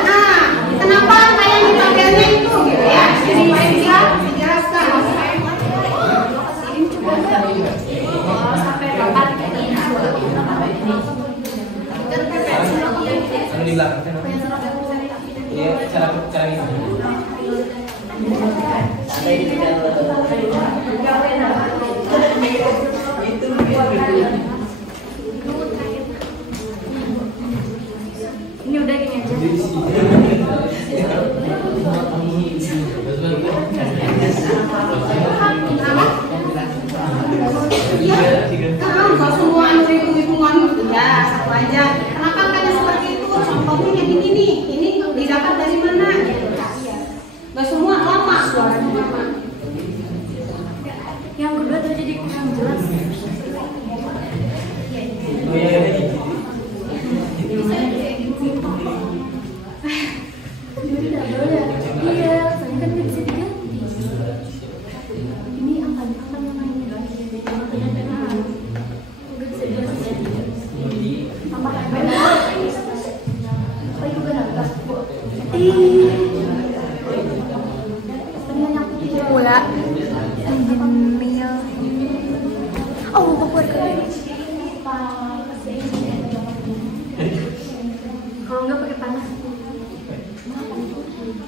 Nah, kenapa kayak di tabelnya itu gitu ya? Jadi bisa dijelaskan. Sampai kapan? Iya, cara ini. Ini udah gini aja. Nggak semua hitung-hitungan ya, satu aja. Kenapa kalian seperti itu? Contohnya yang ini nih, ini didapat dari mana? Nggak semua lama. Yang kedua tuh jadi kurang jelas. Iya, soalnya kan bisa diganti. Ini apa namanya? Udah bisa diganti. Tambah apa? Oh, itu kan apa? Yang pula. Oh, buat kalau nggak pakai panas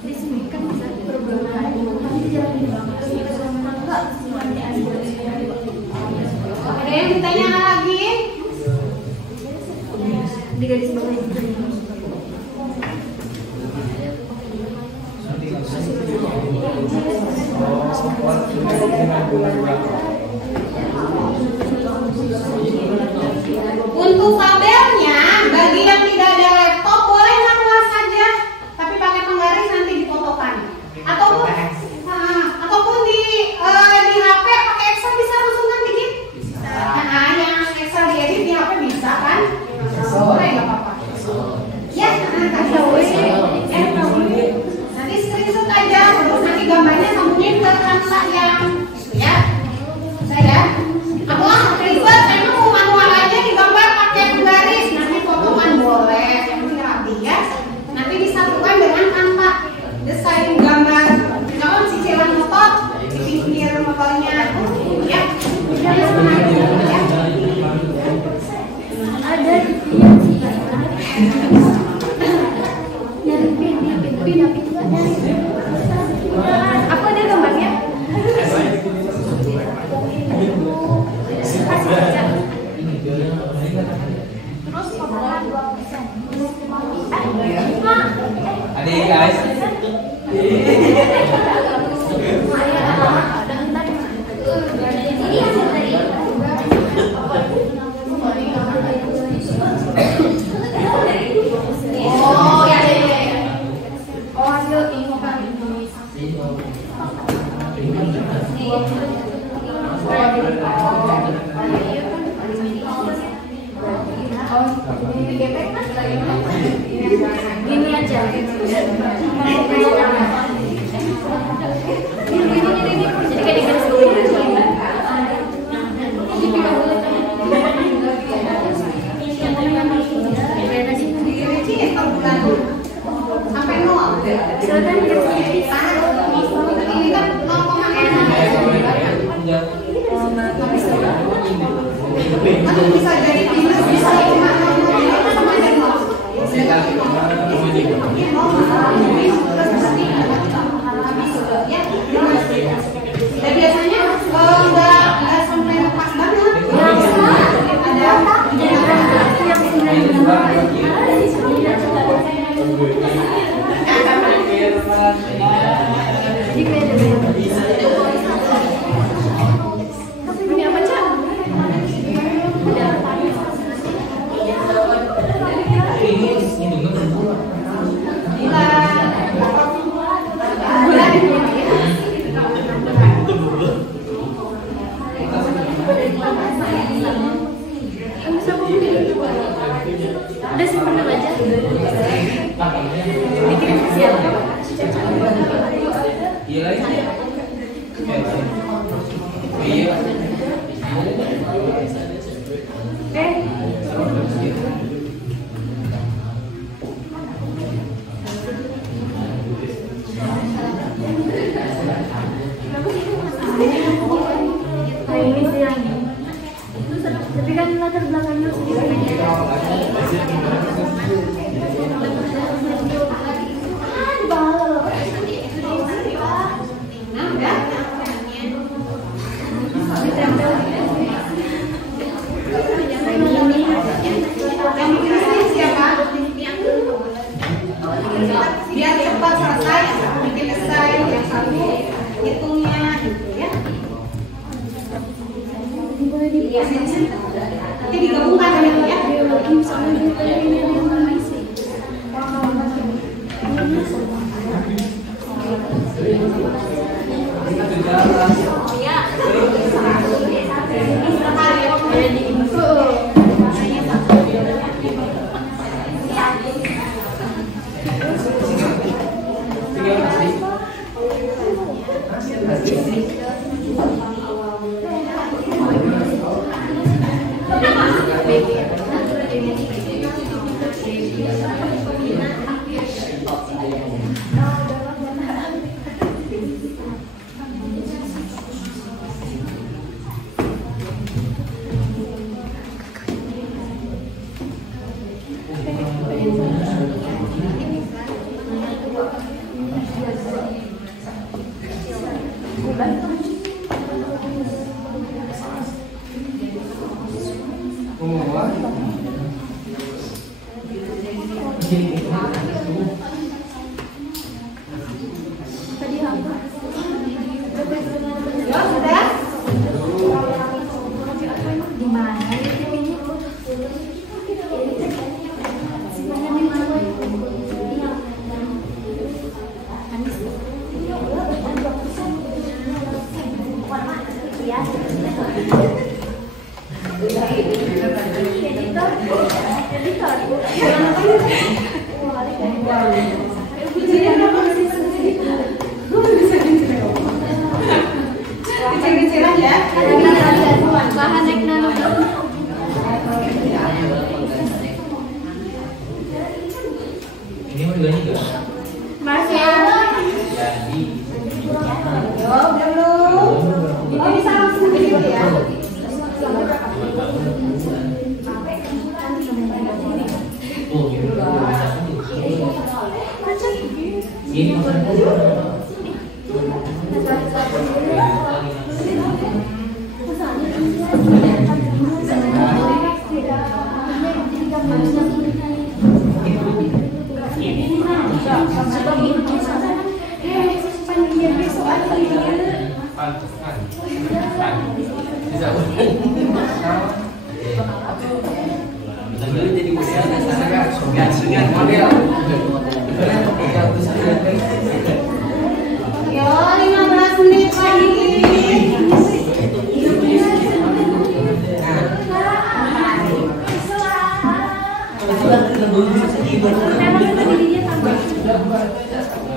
di sini kan bisa berubah nanti jalan enggak Ada yang ditanya lagi? di garis bawah itu. Untuk tabelnya, bagi yang tidak ada laptop boleh manual saja, tapi pakai penggaris nanti difotokan. Ataupun di HP pakai Excel bisa langsung kan bikin? Nah, yang Excel diedit di HP bisa kan? Boleh nggak apa-apa? Ya, nanti screenshot aja, terus nanti gambarnya sambungin ke translate yang ya. Saya aku ribet, emang mau manual aja digambar pakai penggaris, nanti potongan boleh, yang penting rapi ya. Nanti disatukan dengan Canva, desain gambar. Kalau cicilan motor, di pinggir motornya, ya. Ada nyari pin aku ada gambarnya. Terus potongan 2%. Adik guys. Oh ya. Oh, hasil ini kan. Gini aja. Jadi kayak dikasih dulu. Sampai 0. Silakan dikasih. Ini kan 0,6. Atau bisa jadi minus, bisa 5,0 sama aja 0. Dan biasanya nggak sampai pas banget. Jadi kayak ada tapi Tapi kan latar belakangnya sedikit. Biar cepat selesai, bikin selesai yang satu hitungnya gitu ya. Nanti digabungkan gitu ya. Ini mau juga nih Masih jadi Oh bisa langsung gitu ya. oh gitu ini maksudnya Yo 15 menit lagi.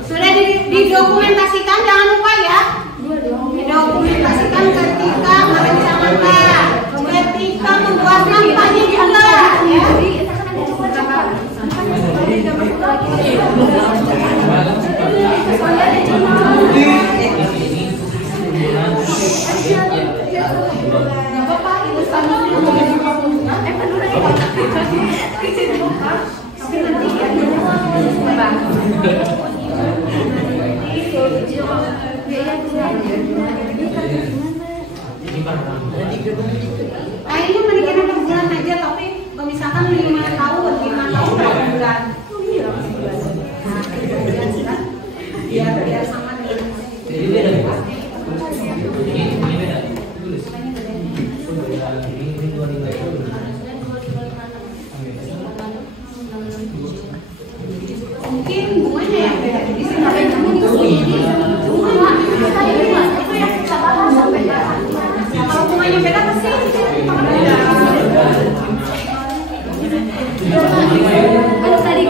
Sudah didokumentasikan, jangan lupa ya. Didokumentasikan ketika merencanakan, ketika membuat kampanye juga ya. Kayaknya mendingan ada bulan aja, tapi kalau misalkan 5 tahun berapa bulan? Biar sama dengan jadi beda ini beda tulis ini 25 mungkin bunganya yang beda. Jadi sampai kamu di sini. Kalau bunganya beda pasti beda. Aduh tadi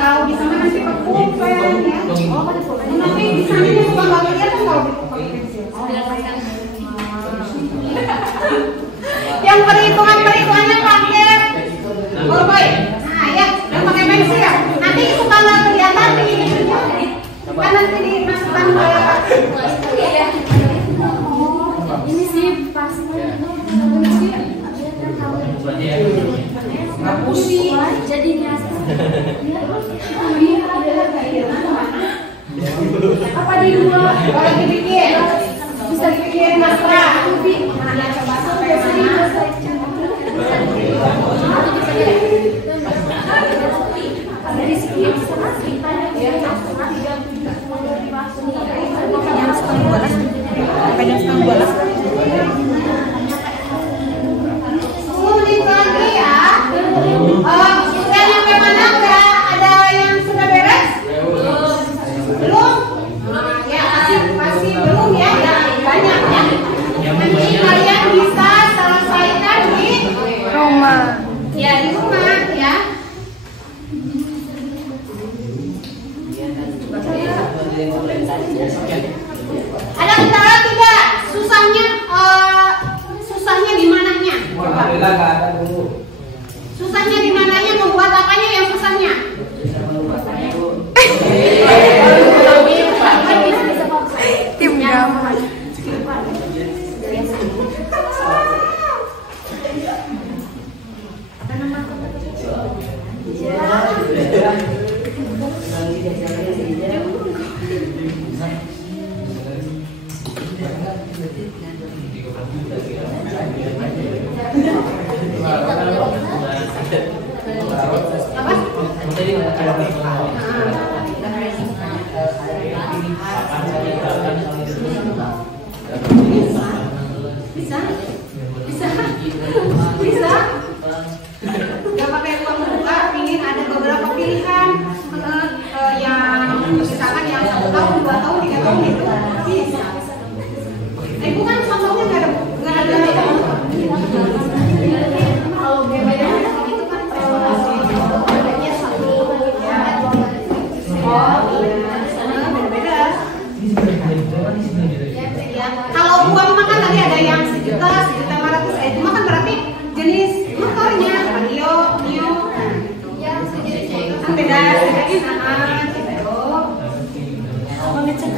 Kalau di sana masih kepung sayang ya. Nanti di sana bukan bapak dia kan kalau pakai pensil. Yang perhitungannya pakai boy. Nah ya, yang pakai pensil ya. Nanti itu kalau kelihatan di kan nanti dimasukkan ke Ini sih pas jadinya apa di dua kalau dibikin bisa dibikin masker. Nah, coba sampai mana? dari segi Menit lagi ya. Sudah nyampe mana? Udah ada yang sudah beres? Belum? Ya masih belum ya. Banyak ya. Nanti kalian bisa selesaikan di rumah. ya di rumah ya. Ada kendala tidak? Susahnya di mananya? Alhamdulillah nggak ada dulu. Susahnya di mananya? Membuat apanya yang susahnya? Tim drama. Bisa? Gak pakai uang juga, ingin ada beberapa pilihan yang misalkan yang 1 tahun, 2 tahun, 3 tahun itu bisa. Ibu kan contohnya nggak ada kalau beda itu kan bedanya 1 ya. Oh iya, beda-beda. Ya, kalau uang makan tadi ada yang 1 juta, 1.500.000, itu makan berarti jenis motornya, Vario, Mio, kan beda sejenis sama gitu. Mengecek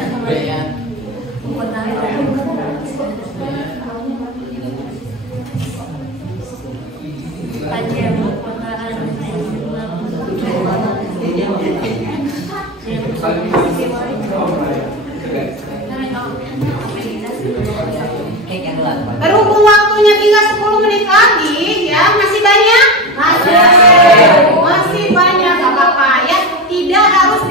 Berhubung waktunya tinggal 10 menit lagi ya, masih banyak? Masih banyak, gak apa-apa ya. Tidak harus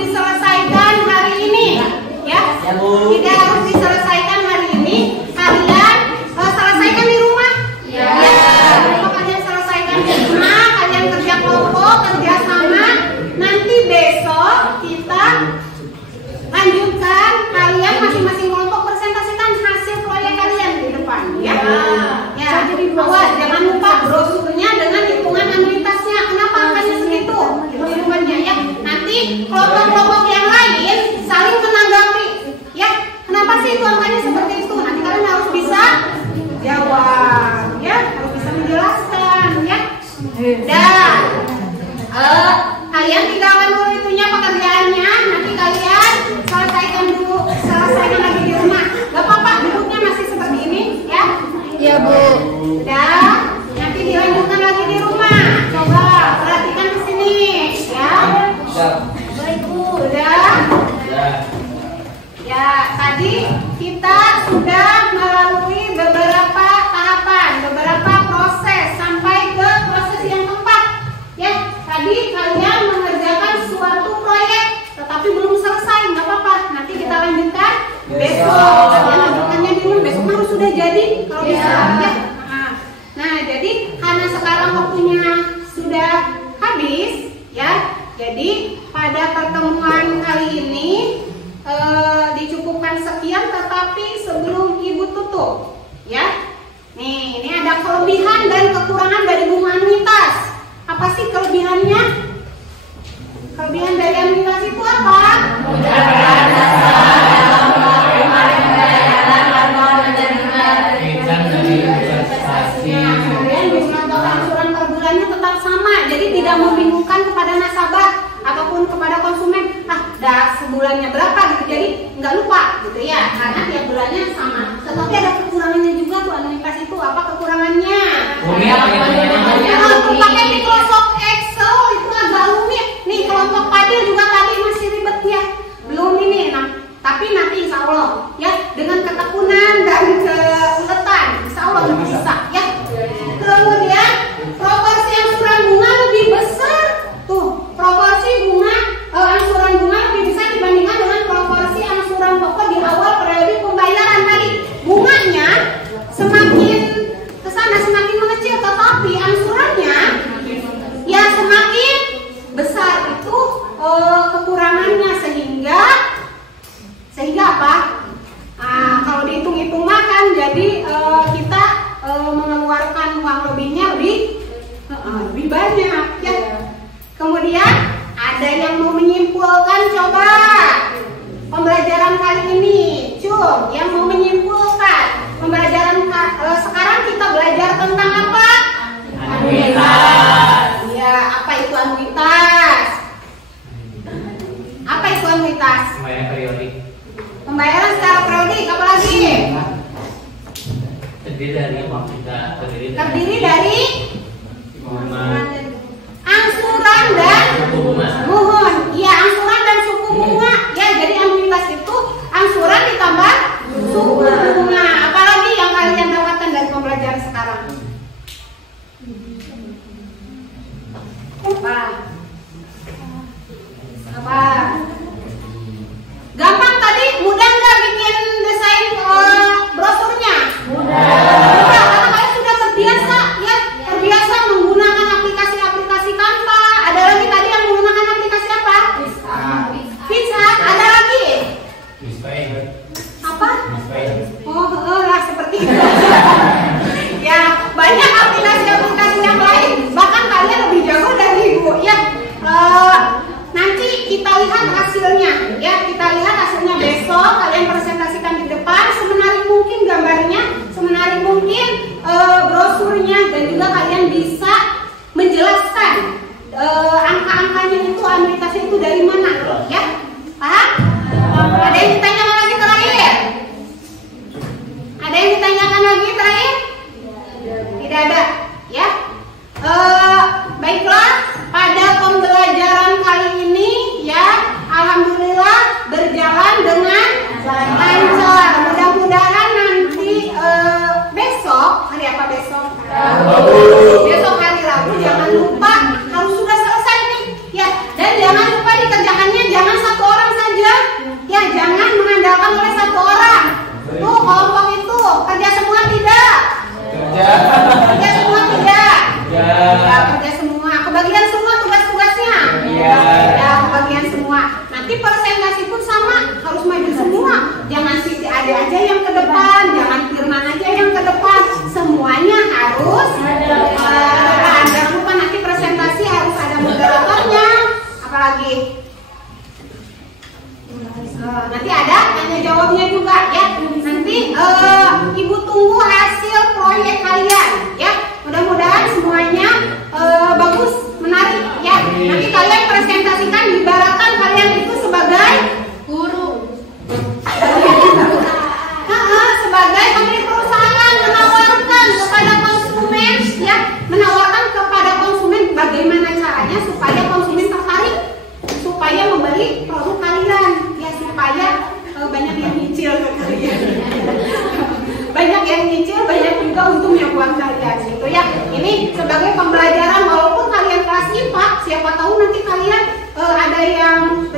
tadi kalian mengerjakan suatu proyek tetapi belum selesai, nggak apa-apa. Nanti kita lanjutkan besok. Kalian lanjutkannya dulu, besok harus sudah jadi kalau bisa ya. Nah, jadi karena sekarang waktunya sudah habis ya. Jadi pada pertemuan kali ini dicukupkan sekian, tetapi sebelum Ibu tutup ya. Nih, ini ada kelebihan dan kekurangan dari Bu Anwitas. Apa sih kelebihannya? Kelebihan dari Anwitas itu apa? Kemudian jumlah total angsuran per bulannya tetap sama, jadi tidak membingungkan kepada nasabah ataupun kepada konsumen. Dah sebulannya berapa gitu, jadi nggak lupa gitu ya, karena tiap bulannya sama. Tetapi ada kekurangannya juga tuh Anwitas itu. Apa kekurangannya? Kalau pakai Microsoft Excel itu agak rumit. Nih kelompok Fadil juga tadi masih ribet ya, belum ini. Tapi nanti insya Allah ya, dengan ketekunan dan keuletan insya Allah bisa ya. Kemudian proporsi angsuran bunga lebih besar tuh, proporsi bunga angsuran bunga lebih besar dibandingkan dengan proporsi angsuran pokok di awal periode pembayaran tadi. Bunganya semakin kesana semakin mengecil, tetapi angsurannya ya semakin besar. Itu kekurangannya, sehingga apa? Kalau dihitung-hitung makan, jadi kita mengeluarkan uang lebihnya lebih banyak ya. Kemudian ada yang mau menyimpulkan, coba pembelajaran kali ini, yang mau menyimpulkan pembelajaran sekarang kita belajar tentang apa? Anuitas. Ya, apa itu anuitas? Apa itu anuitas? Pembayaran periodik. Pembayaran secara periodik, apa lagi? Terdiri dari apa? Terdiri dari angsuran dan mohon. Iya, angsuran dan suku bunga. Ya, jadi anuitas itu angsuran ditambah suku bunga. Apalagi yang kalian dapatkan dari pembelajaran sekarang? Apa? Gampang tadi? Mudah nggak bikin desain brosurnya? Mudah, karena kalian sudah terbiasa ya, terbiasa menggunakan aplikasi Canva. Ada lagi tadi yang menggunakan aplikasi apa? Pizza. Ada lagi? Apa? Lah seperti itu. Ya, banyak aplikasi yang lain. Bahkan kalian lebih jago dari Ibu ya. Nanti kita lihat hasilnya ya, kita lihat hasilnya besok. Kalian presentasikan di depan semenarik mungkin gambarnya, semenarik mungkin brosurnya, dan juga kalian bisa menjelaskan angka-angkanya itu, anuitasnya itu dari mana ya. Paham? Ada yang ditanyakan lagi terakhir? Ada yang ditanyakan lagi terakhir? Tidak ada ya. Baiklah, pada pembelajaran kali ini ya, alhamdulillah berjalan dengan lancar. Mudah-mudahan nanti besok, hari apa besok? Besok hari Rabu, jangan lupa harus sudah selesai nih ya. Dan jangan lupa dikerjakannya jangan satu orang saja ya, jangan mengandalkan oleh satu orang. Tuh kelompok itu kerja semua tidak? Kerja semua tidak? Ya, kerja semua. Kebagian semua tugas-tugasnya? Iya. Ya, kebagian semua. Nanti presentasi pun sama, harus maju semua. Jangan Siti Ade aja yang ke depan, jangan Firman aja yang ke depan. Semuanya harus depan. Jangan lupa nanti presentasi harus ada moderatornya. Apalagi? Nanti ada tanya jawabnya juga ya. Nanti Ibu tunggu hasil proyek kalian ya. Mudah-mudahan semuanya bagus, menarik ya. Nanti kalian presentasikan, ibaratkan kalian itu sebagai guru, sebagai pemilik perusahaan, menawarkan kepada konsumen ya, menawarkan kepada konsumen bagaimana caranya supaya konsumen tertarik, supaya membeli produk kalian ya, supaya banyak yang nyicil ke kalian. Banyak yang nyicil, banyak juga untungnya buat kalian gitu ya. Ini sebagai pembelajaran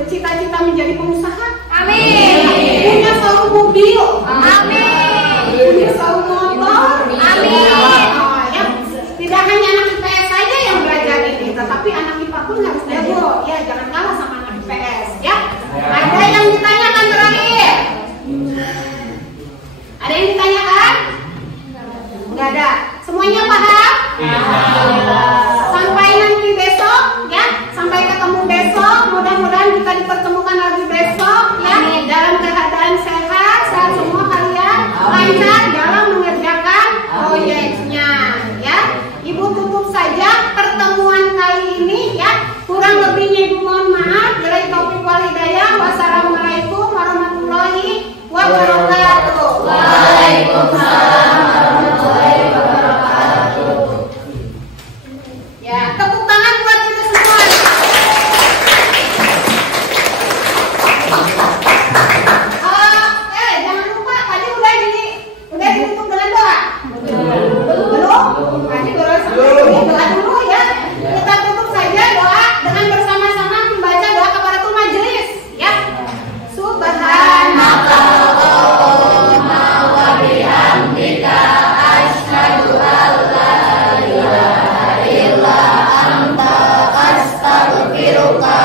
bercita-cita menjadi pengusaha? Amin. Punya showroom mobil? Amin. Punya showroom motor? Amin. Oh, ya. Tidak hanya anak IPS saja yang belajar ini, tetapi anak IPA pun harus jago. Ya, jangan kalah sama anak IPS. Ya. Ada yang ditanyakan terakhir? Ada yang ditanyakan? Enggak ada. Semuanya paham? Sampai nanti besok, ya. Sampai ketemu besok. Mudah-mudahan kita dipertemukan lagi besok, ya. Dalam keadaan sehat, sehat semua kalian, lancar dalam mengerjakan proyeknya, ya. Ibu tutup saja pertemuan kali ini, ya. Kurang lebihnya Ibu mohon maaf. Billahi taufiq wal hidayah. Wassalamualaikum warahmatullahi wabarakatuh. Waalaikumsalam warahmatullahi wabarakatuh. Ya, tepuk tangan buat kita semua. Jangan lupa tadi udah ditutup dengan doa. Belum? Tadi baru sampai doa dulu ya. Kita tutup saja doa dengan bersama-sama membaca doa kafaratul majelis, ya. Subhanaka Allahumma wa bihamdika asyhadu an la ilaha illa anta astaghfiruka